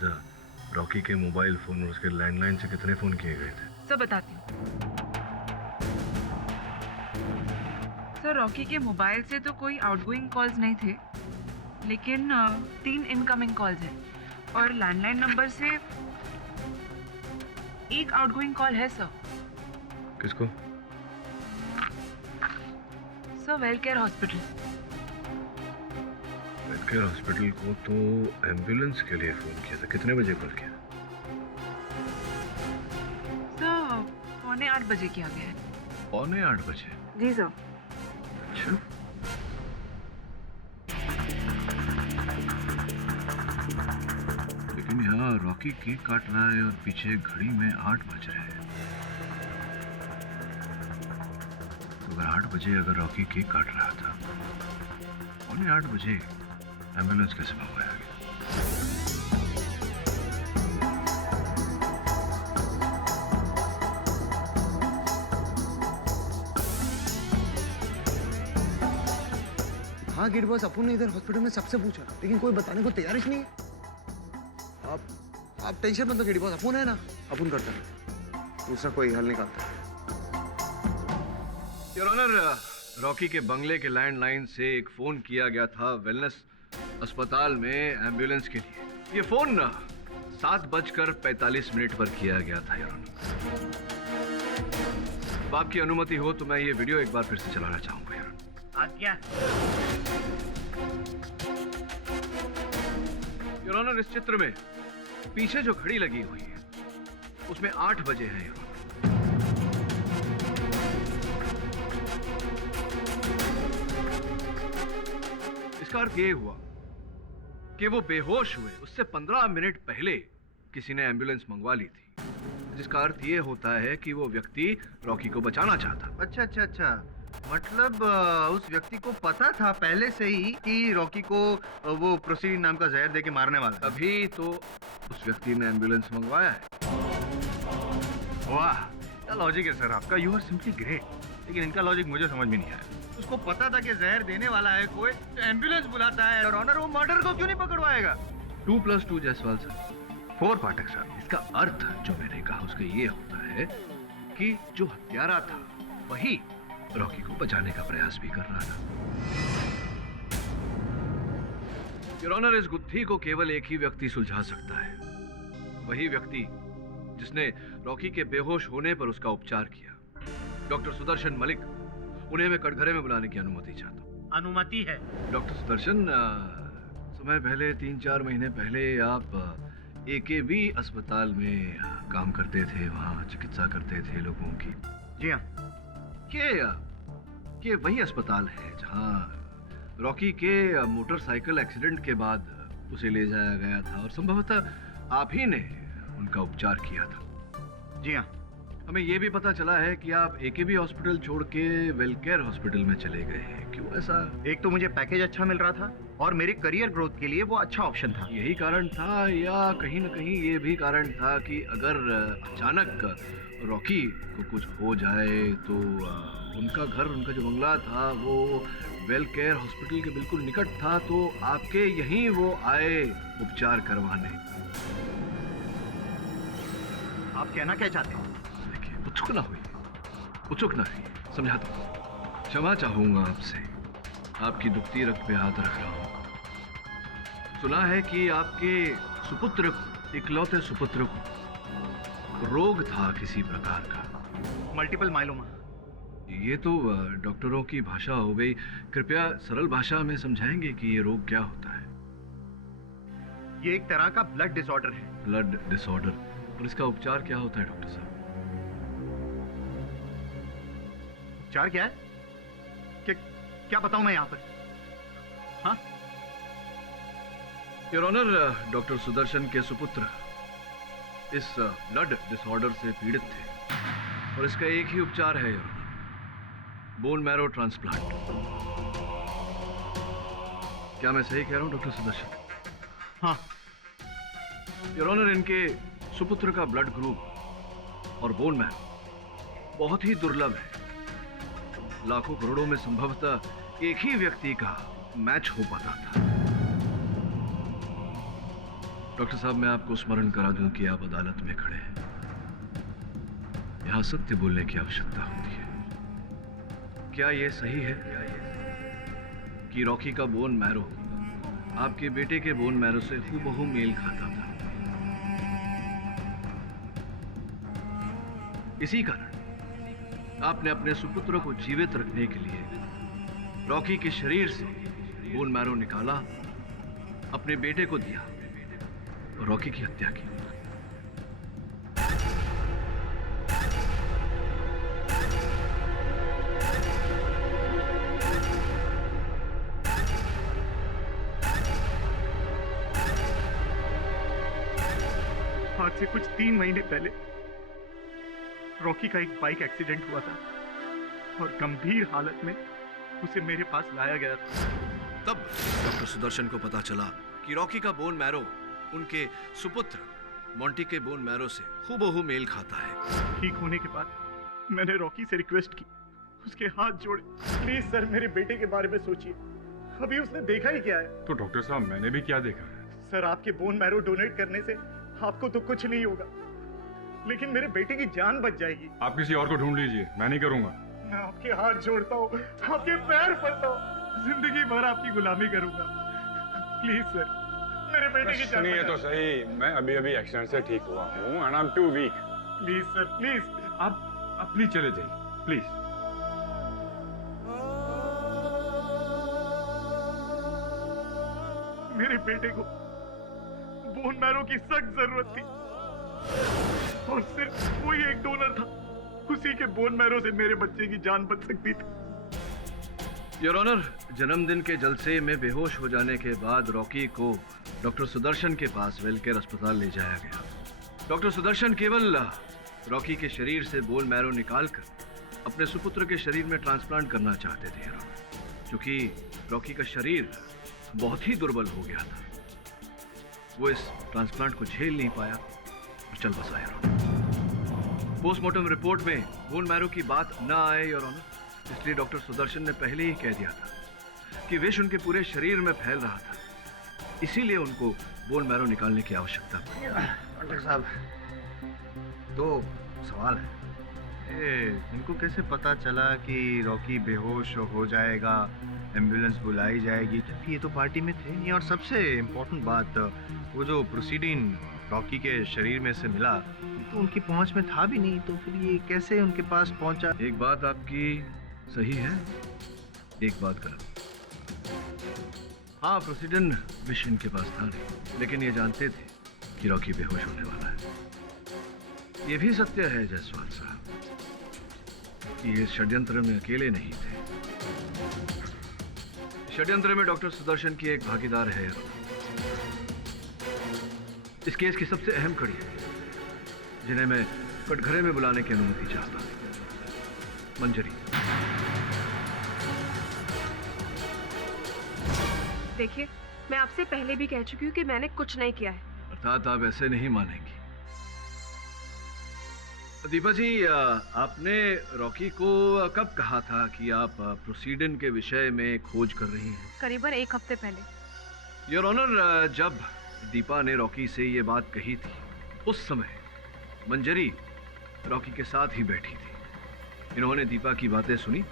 रॉकी के मोबाइल फोन और उसके लैंडलाइन से कितने फोन किए गए थे? सर बताती हूँ। सर, रॉकी के मोबाइल से तो कोई आउटगोइंग कॉल्स नहीं थे, लेकिन 3 इनकमिंग कॉल्स हैं, और लैंडलाइन नंबर से एक आउटगोइंग कॉल है सर। किसको? Sir, Welcare hospital. Welcare hospital को तो एम्बुलेंस के लिए फोन किया था। कितने बजे कॉल किया? सर, 7:45 बजे किया गया है। 7:45 बजे? जी सर। अच्छा, लेकिन यहाँ रॉकी केक काट रहा है और पीछे घड़ी में 8 बज रहे हैं। तो अगर 8 बजे अगर रॉकी केक काट रहा था, 7:45 बजे एम्बुलेंस कैसे मंगवाया गया? हाँ गेट बॉस, अपुन ने इधर हॉस्पिटल में सबसे पूछा, लेकिन कोई बताने को तैयार ही नहीं है। आप टेंशन मत लो गेट बॉस, अपुन है ना, अपुन करता है, दूसरा कोई हल निकालता है। योर ऑनर, रॉकी के बंगले के लैंडलाइन से एक फोन किया गया था वेलनेस अस्पताल में एम्बुलेंस के लिए। ये फोन 7:45 पर किया गया था योर ऑनर। अब आपकी अनुमति हो तो मैं ये वीडियो एक बार फिर से चलाना चाहूंगा योर ऑनर। आज्ञा। योर ऑनर, इस चित्र में पीछे जो घड़ी लगी हुई है उसमें 8 बजे है योर ऑनर। इसका अर्थ ये हुआ कि वो बेहोश हुए उससे 15 मिनट पहले किसी ने एम्बुलेंस मंगवा ली थी, जिसका अर्थ ये होता है कि वो व्यक्ति रॉकी को बचाना चाहता। अच्छा, मतलब उस व्यक्ति को पता था पहले से ही कि रॉकी को वो प्रोसीड नाम का जहर देके मारने वाला है। अभी तो उस व्यक्ति ने एम्बुलेंस मंगवाया है। वाह, क्या लॉजिक है सर आपका, यू आर सिंपली ग्रेट। लेकिन इनका लॉजिक मुझे समझ में नहीं आया। उसको पता था कि जहर देने वाला है कोई, तो एम्बुलेंस बुलाता है और ऑनर वो मर्डर को क्यों नहीं पकड़वाएगा? 2+2 जायसवाल सर। 4 पाठक सर। इसका अर्थ जो मैंने कहा उसका ये होता है कि जो हत्यारा था वही रॉकी को बचाने का प्रयास भी कर रहा था। योर ऑनर, इस गुत्थी को केवल एक ही व्यक्ति सुलझा सकता है, वही व्यक्ति जिसने रॉकी के बेहोश होने पर उसका उपचार किया। डॉक्टर सुदर्शन मलिक, उन्हें मैं कटघरे में बुलाने की अनुमति चाहता हूँ। अनुमति है। डॉक्टर सुदर्शन, समय पहले 3-4 महीने पहले आप AKB अस्पताल में काम करते थे, वहाँ चिकित्सा करते थे लोगों की। जी हाँ। के वही अस्पताल है जहाँ रॉकी के मोटरसाइकिल एक्सीडेंट के बाद उसे ले जाया गया था और संभवतः आप ही ने उनका उपचार किया था। जी हाँ। हमें यह भी पता चला है कि आप AKB हॉस्पिटल छोड़ के वेलकेयर हॉस्पिटल में चले गए हैं, क्यों ऐसा? एक तो मुझे पैकेज अच्छा मिल रहा था और मेरे करियर ग्रोथ के लिए वो अच्छा ऑप्शन था। यही कारण था या कहीं न कहीं ये भी कारण था कि अगर अचानक रॉकी को कुछ हो जाए तो उनका घर, उनका जो बंगला था वो वेलकेयर हॉस्पिटल के बिल्कुल निकट था, तो आपके यहीं वो आए उपचार करवाने। आप कहना क्या चाहते हैं? उत्सुक ना हुई, समझाता हूँ। क्षमा चाहूंगा आपसे, आपकी दुखती रग पे हाथ रख रहा हूँ। सुना है कि आपके सुपुत्र को, इकलौते सुपुत्र को रोग था किसी प्रकार का। Multiple myeloma. ये तो डॉक्टरों की भाषा हो गई, कृपया सरल भाषा में समझाएंगे कि ये रोग क्या होता है? ये एक तरह का ब्लड डिसऑर्डर है। ब्लड डिसऑर्डर, और इसका उपचार क्या होता है डॉक्टर साहब? उपचार क्या है? क्या बताऊं मैं यहाँ पर? हाँ? योर ऑनर, डॉक्टर सुदर्शन के सुपुत्र इस ब्लड डिसऑर्डर से पीड़ित थे और इसका एक ही उपचार है your honour, bone marrow transplant. क्या मैं सही कह रहा हूं डॉक्टर सुदर्शन? हाँ। योर ऑनर, इनके सुपुत्र का ब्लड ग्रुप और बोन मैरो बहुत ही दुर्लभ है। लाखों करोड़ों में संभवतः एक ही व्यक्ति का मैच हो पाता था। डॉक्टर साहब, मैं आपको स्मरण करा दूं कि आप अदालत में खड़े हैं। यहां सत्य बोलने की आवश्यकता होती है। क्या यह सही है कि रॉकी का बोन मैरो आपके बेटे के बोन मैरो से हूबहू मेल खाता था? इसी कारण आपने अपने सुपुत्र को जीवित रखने के लिए रॉकी के शरीर से बोन मैरो निकाला, अपने बेटे को दिया और रॉकी की हत्या की। आज से कुछ 3 महीने पहले रॉकी का एक बाइक एक्सीडेंट हुआ था और गंभीर हालत में उसे मेरे पास लाया गया था। तब डॉक्टर सुदर्शन को पता चला कि रॉकी का बोन मैरो उनके सुपुत्र मोंटी के बोन मैरो से हूबहू मेल खाता है। ठीक होने के बाद मैंने रॉकी से रिक्वेस्ट की, उसके हाथ जोड़े, प्लीज सर मेरे बेटे के बारे में सोचिए, अभी उसने देखा ही क्या है। तो डॉक्टर साहब, मैंने भी क्या देखा है? सर, आपके बोन मैरो डोनेट करने से आपको तो कुछ नहीं होगा, लेकिन मेरे बेटे की जान बच जाएगी। आप किसी और को ढूंढ लीजिए, मैं नहीं करूंगा। मैं आपके हाथ जोड़ता हूँ, आपके पैर पड़ता हूँ, जिंदगी भर आपकी गुलामी करूंगा। प्लीज सर, मेरे बेटे की जान सुनिए तो सही, मैं अभी अभी एक्सीडेंट से ठीक हुआ हूँ and I am too weak. Please sir, please. आप प्लीज चले जाइए, प्लीज। मेरे बेटे को बोन मैरो की सख्त जरूरत थी और सिर्फ कोई एक डोनर था, उसी के बोन मैरो से मेरे बच्चे की जान बच सकती थी। योर ऑनर, जन्मदिन के जलसे में बेहोश हो जाने के बाद रॉकी को डॉक्टर सुदर्शन के पास वेलकेयर अस्पताल ले जाया गया। डॉक्टर सुदर्शन केवल रॉकी के शरीर से बोन मैरो निकालकर अपने सुपुत्र के शरीर में ट्रांसप्लांट करना चाहते थे, क्योंकि रॉकी का शरीर बहुत ही दुर्बल हो गया था। वो इस ट्रांसप्लांट को झेल नहीं पाया और चल बसा। पोस्टमार्टम रिपोर्ट में बोन मैरो की बात न आए योर ऑनर, इसलिए डॉक्टर सुदर्शन ने पहले ही कह दिया था कि विष उनके पूरे शरीर में फैल रहा था, इसीलिए उनको बोन मैरो निकालने की आवश्यकता पड़ी। डॉक्टर साहब, दो सवाल है। इनको कैसे पता चला कि रॉकी बेहोश हो जाएगा, एम्बुलेंस बुलाई जाएगी, जबकि ये तो पार्टी में थे नहीं? और सबसे इम्पोर्टेंट बात, वो जो प्रोसीडिंग रॉकी के शरीर में से मिला तो उनकी पहुंच में था भी नहीं, तो फिर ये कैसे उनके पास पहुंचा? एक बात आपकी सही है, एक बात गलत। हाँ, प्रोसीडन विष इनके पास था नहीं, लेकिन ये जानते थे कि रॉकी बेहोश होने वाला है। ये भी सत्य है जायसवाल साहब कि ये षड्यंत्र में अकेले नहीं थे। षड्यंत्र में डॉक्टर सुदर्शन की एक भागीदार है। इस केस की सबसे अहम कड़ी है जिन्हें मैं कटघरे में बुलाने की अनुमति चाहता हूं, मंजरी। देखिए, मैं आपसे पहले भी कह चुकी हूँ कि मैंने कुछ नहीं किया है। अर्थात आप ऐसे नहीं मानेंगी। दीपा जी, आपने रॉकी को कब कहा था कि आप प्रोसीडन के विषय में खोज कर रही हैं? करीबन 1 हफ्ते पहले। योर ऑनर, जब दीपा ने रॉकी से ये बात कही थी, उस समय मंजरी रॉकी के साथ ही बैठी थी। इन्होंने दीपा की बातें सुनी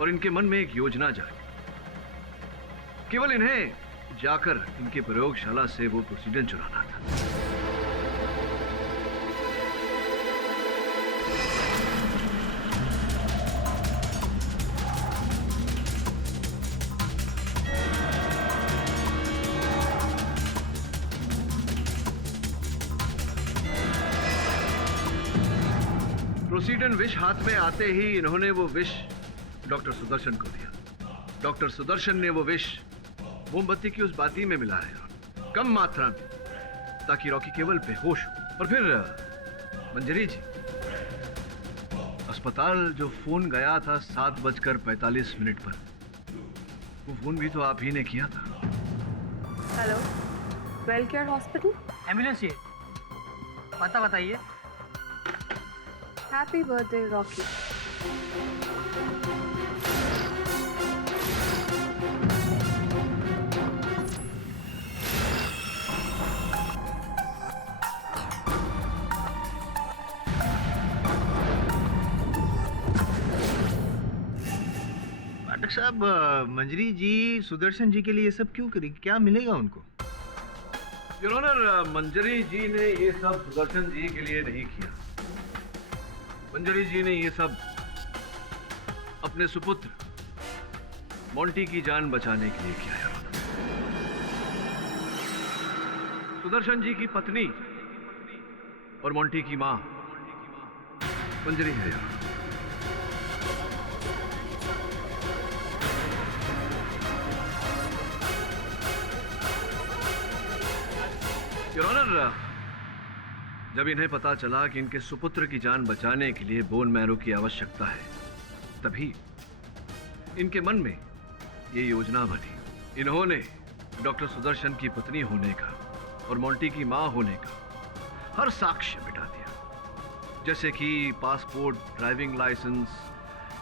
और इनके मन में एक योजना जागी। केवल इन्हें जाकर इनके प्रयोगशाला से वो प्रोसीडन चुराना था। प्रोसीडन विष हाथ में आते ही इन्होंने वो विष डॉक्टर सुदर्शन को दिया। डॉक्टर सुदर्शन ने वो विष मोमबत्ती की उस बाती में मिलाया, कम मात्रा में, ताकि रॉकी केवल बेहोश हो। और फिर मंजरी जी, अस्पताल जो फोन गया था 7:45 पर, वो फोन भी तो आप ही ने किया था। Hello, well care hospital. Ambulance चाहिए, पता बताइए। Happy birthday Rocky. डॉक्टर साहब, मंजरी जी सुदर्शन जी के लिए ये सब क्यों करी? क्या मिलेगा उनको? योर ऑनर, मंजरी जी ने ये सब सुदर्शन जी के लिए नहीं किया। मंजरी जी ने ये सब अपने सुपुत्र मोंटी की जान बचाने के लिए किया है। सुदर्शन जी की पत्नी और मोंटी की मां मंजरी है। योर ऑनर, जब इन्हें पता चला कि इनके सुपुत्र की जान बचाने के लिए बोन मैरो की आवश्यकता है, तभी इनके मन में ये योजना बनी। इन्होंने डॉक्टर सुदर्शन की पत्नी होने का और मोंटी की मां होने का हर साक्ष्य मिटा दिया, जैसे कि पासपोर्ट, ड्राइविंग लाइसेंस,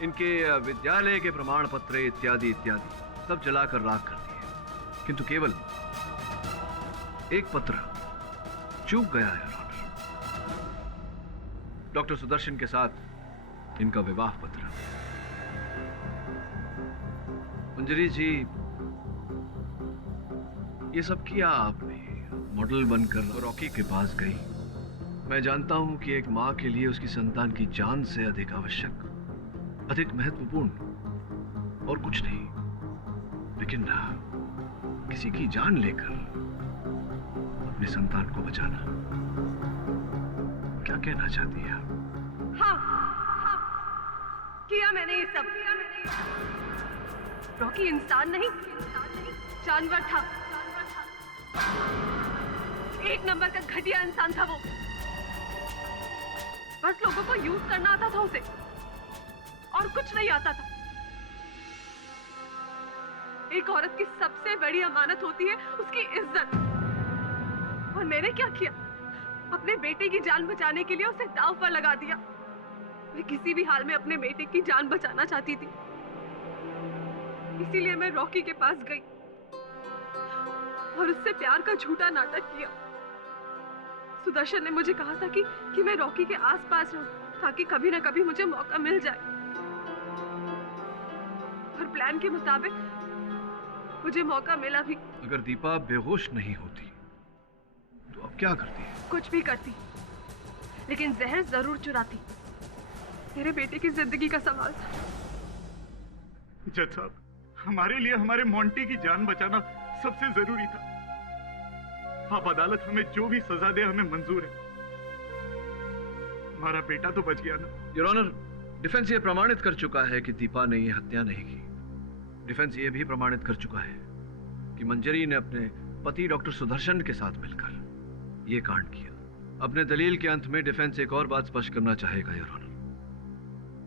इनके विद्यालय के प्रमाण पत्र इत्यादि इत्यादि सब जलाकर राख कर दिए। किंतु केवल एक पत्र चूक गया है, डॉक्टर सुदर्शन के साथ इनका विवाह पत्र। मंजरी जी, ये सब किया आपने, मॉडल बनकर रॉकी के पास गई। मैं जानता हूं कि एक मां के लिए उसकी संतान की जान से अधिक आवश्यक, अधिक महत्वपूर्ण और कुछ नहीं, लेकिन किसी की जान लेकर अपने संतान को बचाना। क्या कहना चाहती है? हाँ, किया मैंने ये सब। रॉकी इंसान नहीं, जानवर था। 1 नंबर का घटिया इंसान था वो। बस लोगों को यूज करना आता था उसे, और कुछ नहीं आता था। एक औरत की सबसे बड़ी अमानत होती है उसकी इज्जत। और मैंने क्या किया? अपने बेटे की जान बचाने के लिए उसे दांव पर लगा दिया। मैं किसी भी हाल में अपने बेटे की जान बचाना चाहती थी, इसीलिए मैं रॉकी के पास गई और उससे प्यार का झूठा नाटक किया। सुदर्शन ने मुझे कहा था कि मैं रॉकी के आसपास रहूं ताकि कभी ना कभी मुझे मौका मिल जाए, और प्लान के मुताबिक मुझे मौका मिला भी। अगर दीपा बेहोश नहीं होती तो अब क्या करती? कुछ भी करती, लेकिन जहर जरूर चुराती। मेरे बेटे की जिंदगी का सवाल था। जज साहब, हमारे लिए हमारे मोंटी की जान बचाना सबसे जरूरी था। आप अदालत हमें जो भी सजा दे हमें मंजूर है। हमारा बेटा तो बच गया ना। योर ऑनर, डिफेंस ये प्रमाणित कर चुका है कि दीपा ने ये हत्या नहीं की। डिफेंस ये भी प्रमाणित कर चुका है कि मंजरी ने अपने पति डॉक्टर सुदर्शन के साथ मिलकर ये कांड किया। अपने दलील के अंत में डिफेंस एक और बात स्पष्ट करना चाहेगा योर ऑनर,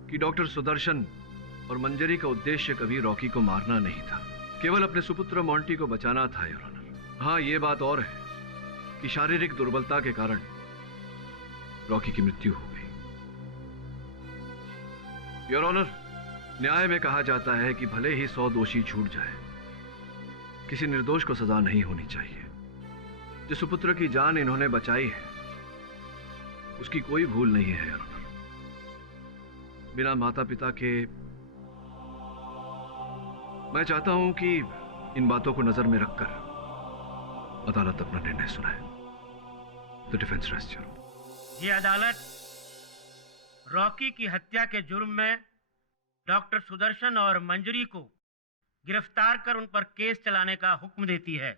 कि डॉक्टर सुदर्शन और मंजरी का उद्देश्य कभी रॉकी को मारना नहीं था, केवल अपने सुपुत्र मोंटी को बचाना था योर ऑनर। हाँ, ये बात और है कि शारीरिक दुर्बलता के कारण रॉकी की मृत्यु हो गई। योर ऑनर, न्याय में कहा जाता है कि भले ही 100 दोषी छूट जाए, किसी निर्दोष को सजा नहीं होनी चाहिए। जिस सुपुत्र की जान इन्होंने बचाई है उसकी कोई भूल नहीं है योर ऑनर। बिना माता पिता के मैं चाहता हूं कि इन बातों को नजर में रखकर अदालत अपना निर्णय सुनाए। The defence rest your honour. ये अदालत रॉकी की हत्या के जुर्म में डॉक्टर सुदर्शन और मंजरी को गिरफ्तार कर उन पर केस चलाने का हुक्म देती है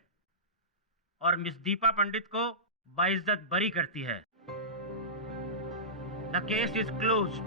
और मिस दीपा पंडित को बाइज्जत बरी करती है। The case is closed.